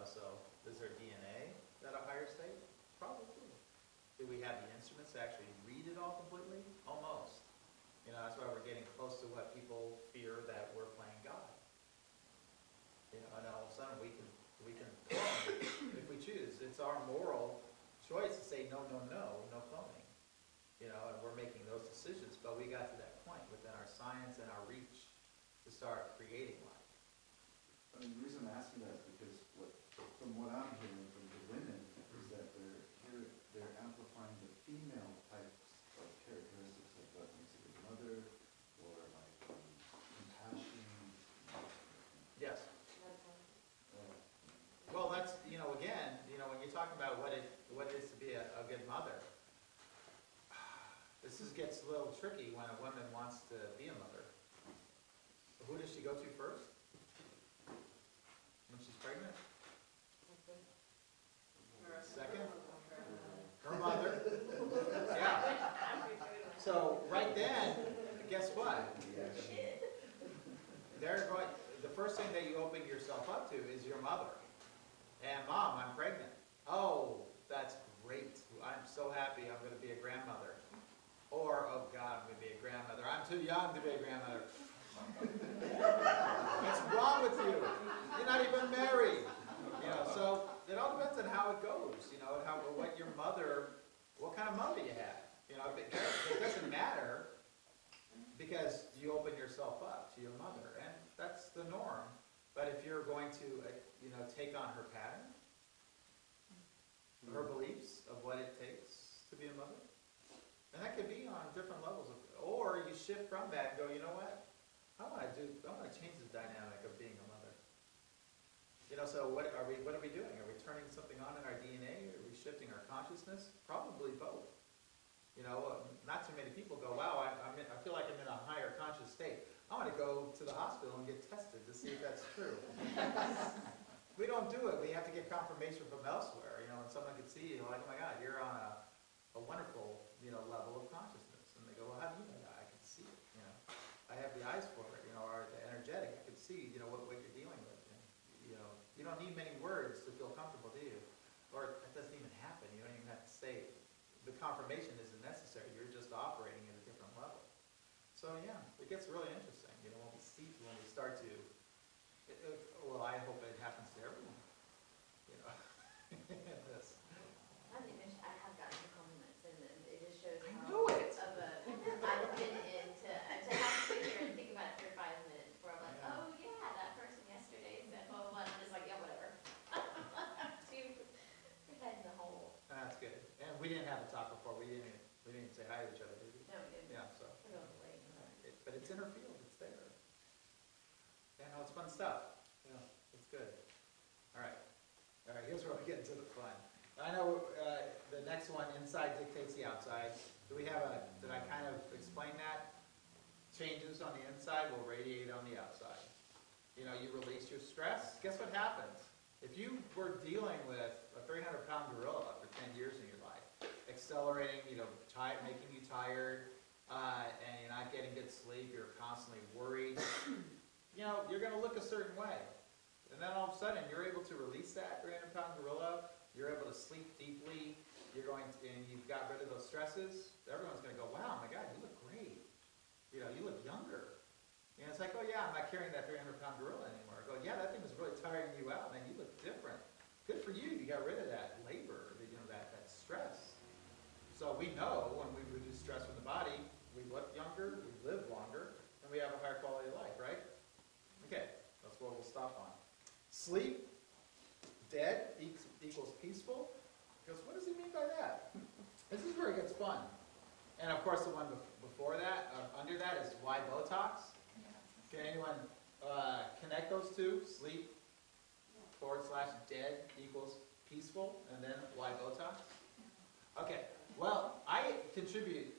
So is there DNA at a higher state? Probably. Do we have the instruments to actually read it all completely? Almost. That's why we're getting close to what people fear, that we're playing God. And all of a sudden we can clone if we choose. It's our moral choice to say no cloning. And we're making those decisions, but we got to that point within our science and our reach to start creating life. The reason I'm asking that is because from what I'm hearing from the women is that they're amplifying the female types of characteristics of what makes a good mother, or like compassion. Yes. Well, that's, again, when you're talking about what it is to be a good mother, gets a little tricky when a woman wants to be a mother. Who does she go to first? When she's pregnant? Second? Her mother. Yeah. So right then, guess what? The first thing that you open yourself up to is your mother. And Mom, I'm pregnant. Oh, that's great. I'm so happy I'm going to be a grandmother. Or, oh God, I'm going to be a grandmother. I'm too young to be a grandmother. What's wrong with you? You're not even married. So it all depends on how it goes. What kind of mother you have. It doesn't matter because you open yourself up to your mother, and that's the norm. But if you're going to, take on her pattern, her beliefs of what it takes to be a mother, and that could be on different levels or you shift from that and go, you know what? I want to change the dynamic of being a mother. So what are we probably both. You know, not too many people go, wow, I feel like I'm in a higher conscious state. I want to go to the hospital and get tested to see if that's true. We don't do it. We have to get confirmation from elsewhere. You know, and someone could see you, like, oh my God, you're on a wonderful, you know, level of consciousness. And they go, well, how do you know that? I can see it. You know, I have the eyes for it. You know, or the energetic. I can see, you know, what you're dealing with. And, you know, you don't need many words to feel comfortable, do you? Or it doesn't even happen. You don't even have to say it. The confirmation isn't necessary. You're just operating at a different level. So yeah, it gets really interesting. You know, when we start to, well, I hope it happens to everyone. You know, this. Not to mention, I have gotten compliments, and it just shows I how knew it. of a I've been into to have to sit here and think about it for 5 minutes where I'm like, Yeah. oh yeah, that person yesterday said blah blah blah. And I'm just like, yeah, whatever. Too head in the hole. That's good. And we didn't have a talk before. We didn't even say hi to each other, did we? No, it Yeah. So. put on the late. But it's in her field. It's there. Yeah, no, it's fun stuff. Yeah, it's good. All right. All right. Here's where we get into the fun. I know the next one, inside dictates the outside. Do we have a? Did I kind of explain that? Changes on the inside will radiate on the outside. You know, you release your stress. Guess what happens? If you were dealing with a 300-pound gorilla for 10 years in your life, accelerating, you know, making you tired, and you're not getting good sleep, you're constantly worried, you know, you're going to look a certain way. And then all of a sudden, you're able to release that 300-pound gorilla, you're able to sleep deeply, and you've got rid of those stresses, everyone's going to go, wow, my God, you look great. You know, you look younger. And it's like, oh yeah, I'm not carrying that 300-pound gorilla anymore. I go, yeah, that thing was really tiring you out, man. You look different. Good for you. You got rid of that labor, you know, that stress. So we know when we reduce stress from the body, we look younger, we live longer, and we have a higher quality of life, right? Okay, that's what we'll stop on. Sleep, dead equals peaceful. Because what does he mean by that? This is where it gets fun. And of course, the one before that, under that, is why Botox. Can anyone connect those two? Sleep / dead equals peaceful, and then why Botox? Okay. Well, I contribute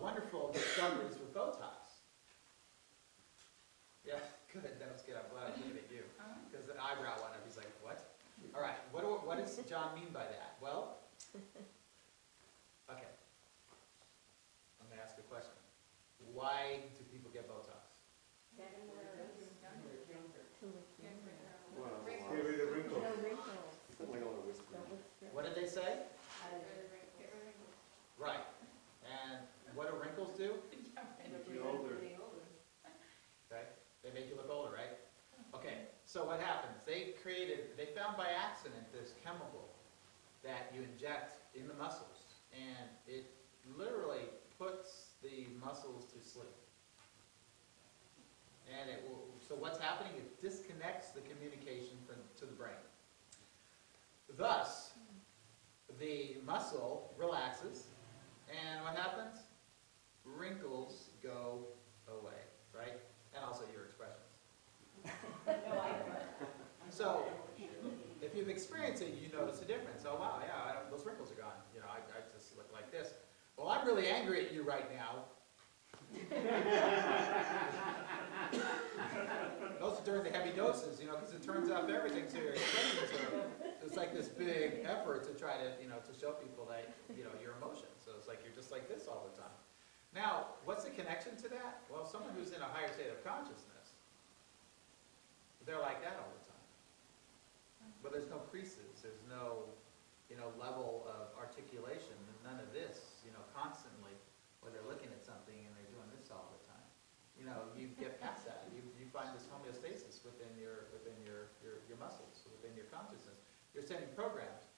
wonderful discoveries with Botox. Yeah, good. That was good. I'm glad I'm looking at you. Because the eyebrow went up. He's like, what? All right. What does John mean by that? Well, okay. I'm going to ask a question. Why do people get Botox? Well, get rid of wrinkles. Something I want to whisper. What did they say? Right. And what do wrinkles do? Make you older. Okay. They make you look older, right? Okay. So what happens? They found by accident this chemical that you inject in the muscles, and it literally puts the muscles to sleep. And it will. So what's happening? It disconnects the communication to the brain. Thus, the muscle relaxes, and what happens? Wrinkles go away, right? And also your expressions. So, if you've experienced it, you notice a difference. Oh wow, yeah, those wrinkles are gone. You know, I just look like this. Well, I'm really angry at you right now. Those are during the heavy doses, you know, because it turns off everything, so your expressions are. It's like this big effort to try to, you know, to show people that, you know, your emotions. So it's like you're just like this all the time. Now, what's the connection to that? Well, someone who's in a higher state of consciousness, they're like that all the time. But there's no creases, there's no, you know, level of articulation, none of this, you know, constantly, where they're looking at something and they're doing this all the time. You know, you get past that. You find this homeostasis within your muscles, within your consciousness. You're sending programs,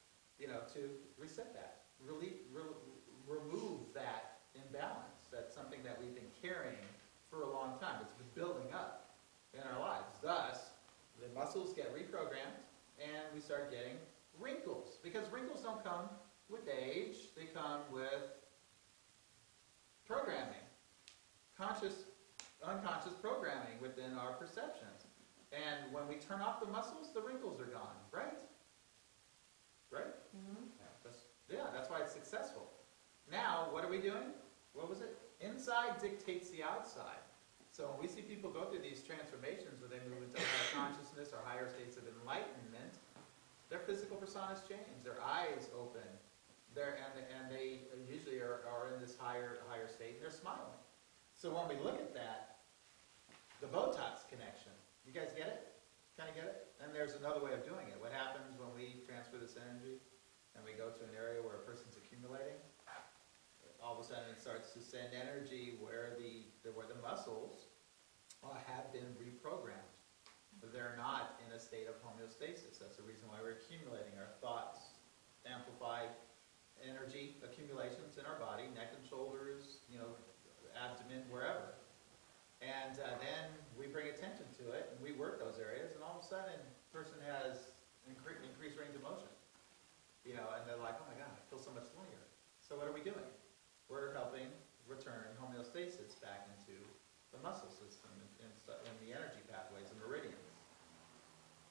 you know, to reset that, remove that imbalance. That's something that we've been carrying for a long time. It's been building up in our lives. Thus, the muscles get reprogrammed, and we start getting wrinkles. Because wrinkles don't come with age, they come with programming. Conscious, unconscious programming within our perceptions. And when we turn off the muscles, the wrinkles are gone, right? Right? Mm-hmm. That's why it's inside dictates the outside. So when we see people go through these transformations where they move into higher consciousness or higher states of enlightenment, their physical personas change, their eyes open, and they usually are in this higher state, and they're smiling. So when we look at that, the Botox connection, you guys get it? Kind of get it? And there's another way of doing it. What happens when we transfer this energy and we go to an area where a person's accumulating? All of a sudden it starts to send energy where the muscles have been reprogrammed. They're not in a state of homeostasis. That's the reason why we're accumulating. Our thoughts amplify energy accumulations in our body, neck and shoulders, abdomen, wherever. And then we bring attention to it, and we work those areas, and all of a sudden, the person has increased range of motion. And they're like, oh my God, I feel so much lighter. So what are we doing? We're helping return homeostasis back into the muscle system and the energy pathways and meridians.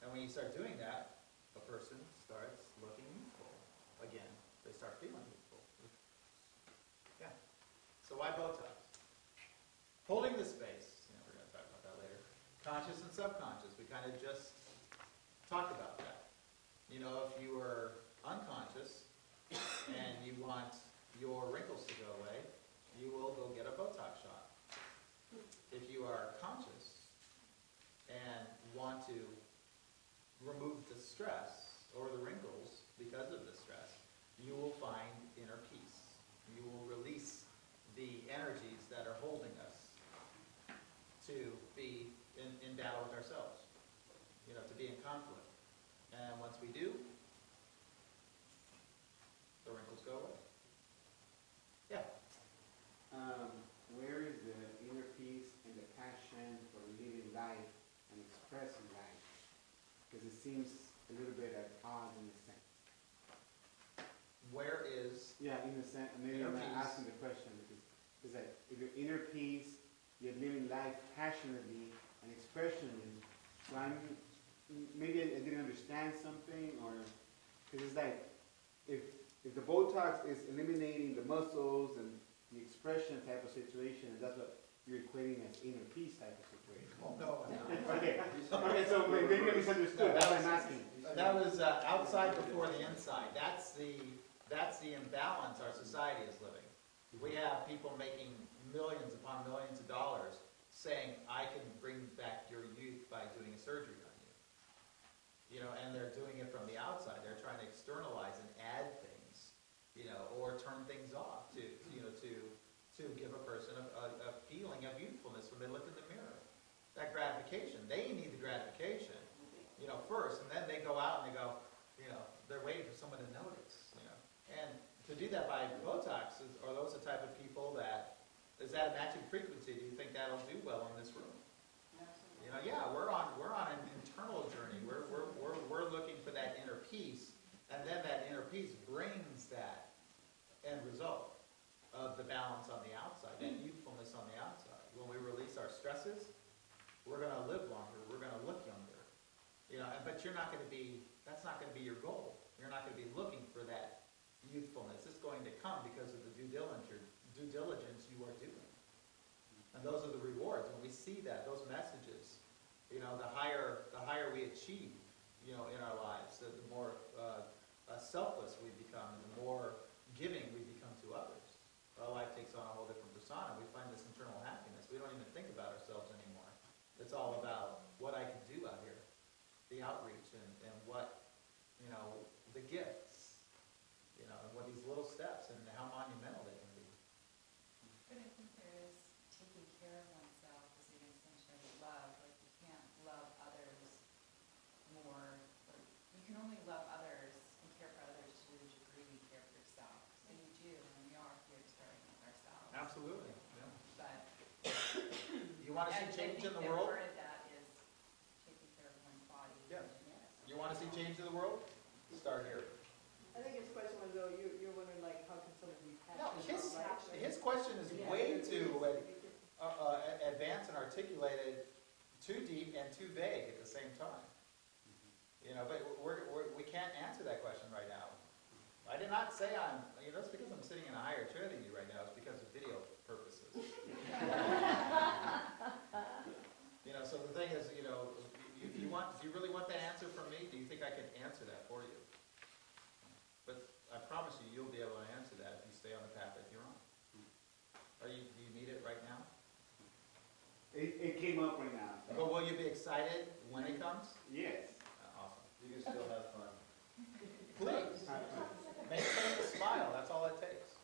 And when you start doing that, a person starts looking youthful again. They start feeling youthful. Yeah. So why Botox? Holding the space. We're going to talk about that later. Conscious and subconscious. We kind of just talked about that. If you are unconscious and you want your wrinkles to go away, you will go get a Botox shot. If you are conscious and want to remove the stress or the wrinkles because of the stress, you will find inner peace. You will release the energies that are holding us to be in battle with ourselves, to be in conflict. And once we do, the wrinkles go away. Yeah. Where is the inner peace and the passion for living life and expressing life? Because it seems a little bit at odds in a sense. Where is Yeah, in a sense. Maybe I'm not asking the question because it's like if your inner peace, you're living life passionately and expressionally. So maybe I didn't understand something, or because it's like if the Botox is eliminating the muscles and the expression type of situation, and that's what you're equating as inner peace type of situation. Oh, no. Okay, so maybe I misunderstood. That's what I'm asking. That was outside before the inside. That's the imbalance our society is living. We have people making millions upon millions of dollars saying, I can bring back your youth by doing a surgery on you. And they're doing it from the outside. They're trying to externalize and add things, or turn things off to give a person a feeling of youthfulness when they look in the mirror. That gratification. They need the gratification, first, and then they go out and they go, they're waiting for someone to notice, And to do that by Botox, are those the type of people is that a matching frequency? Do you think that'll do well in this room? Yeah, we're on an internal journey. We're looking for that inner peace, and then that inner peace brings that end result of the balance on the outside, that youthfulness on the outside. When we release our stresses, we're going to live longer. We're going to look younger. But that's not going to be your goal. You're not going to be looking for that youthfulness. It's going to come because of the due diligence you are doing. And those are the rewards. When we see that, those messages, the higher we achieve, in our lives, the more selfless we become, and the more giving we become to others. Our life takes on a whole different persona. We find this internal happiness. We don't even think about ourselves anymore. It's all about what I can do out here, the outreach, and what, the gifts, and what these little steps and how monumental they can be. But I think there is taking care of oneself is an extension of love. Like you can't love others more, or you can only love others and care for others to the degree you care for yourself. So you do, and we are here starting with ourselves. Absolutely. Yeah. But You want to see I change think in the that world? part of that is taking care of one's body. Yeah. Yes. You want to see change in the world? Start here. I think his question was though, you're wondering like, how can someone be No, passionate about life? his question is Yeah, way it too is. advanced and articulated, too deep and too vague at the same time. But we can't answer that question right now. I did not say it's because I'm sitting in a higher chair than you right now. It's because of video purposes. do you really want that answer from me? Do you think I can answer that for you? But I promise you, you'll be able to answer that if you stay on the path that you're on. Do you need it right now? It came up right now. So. But will you be excited when it comes? Yes. Awesome. You can still have fun. Please, maintain a smile, that's all it takes.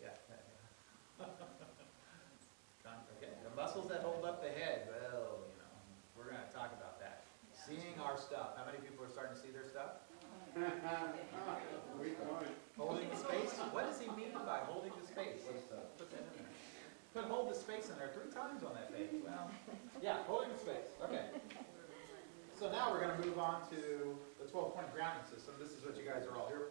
Yeah. Okay, the muscles that hold up the head, well, you know, we're gonna talk about that. Seeing our stuff, how many people are starting to see their stuff? Holding the space, what does he mean by holding the space? Put that in there. Put hold the space in there 3 times on that page, well, yeah, holding the space, okay. So now we're gonna move on to the 12-point grounding system. This is what you guys are all here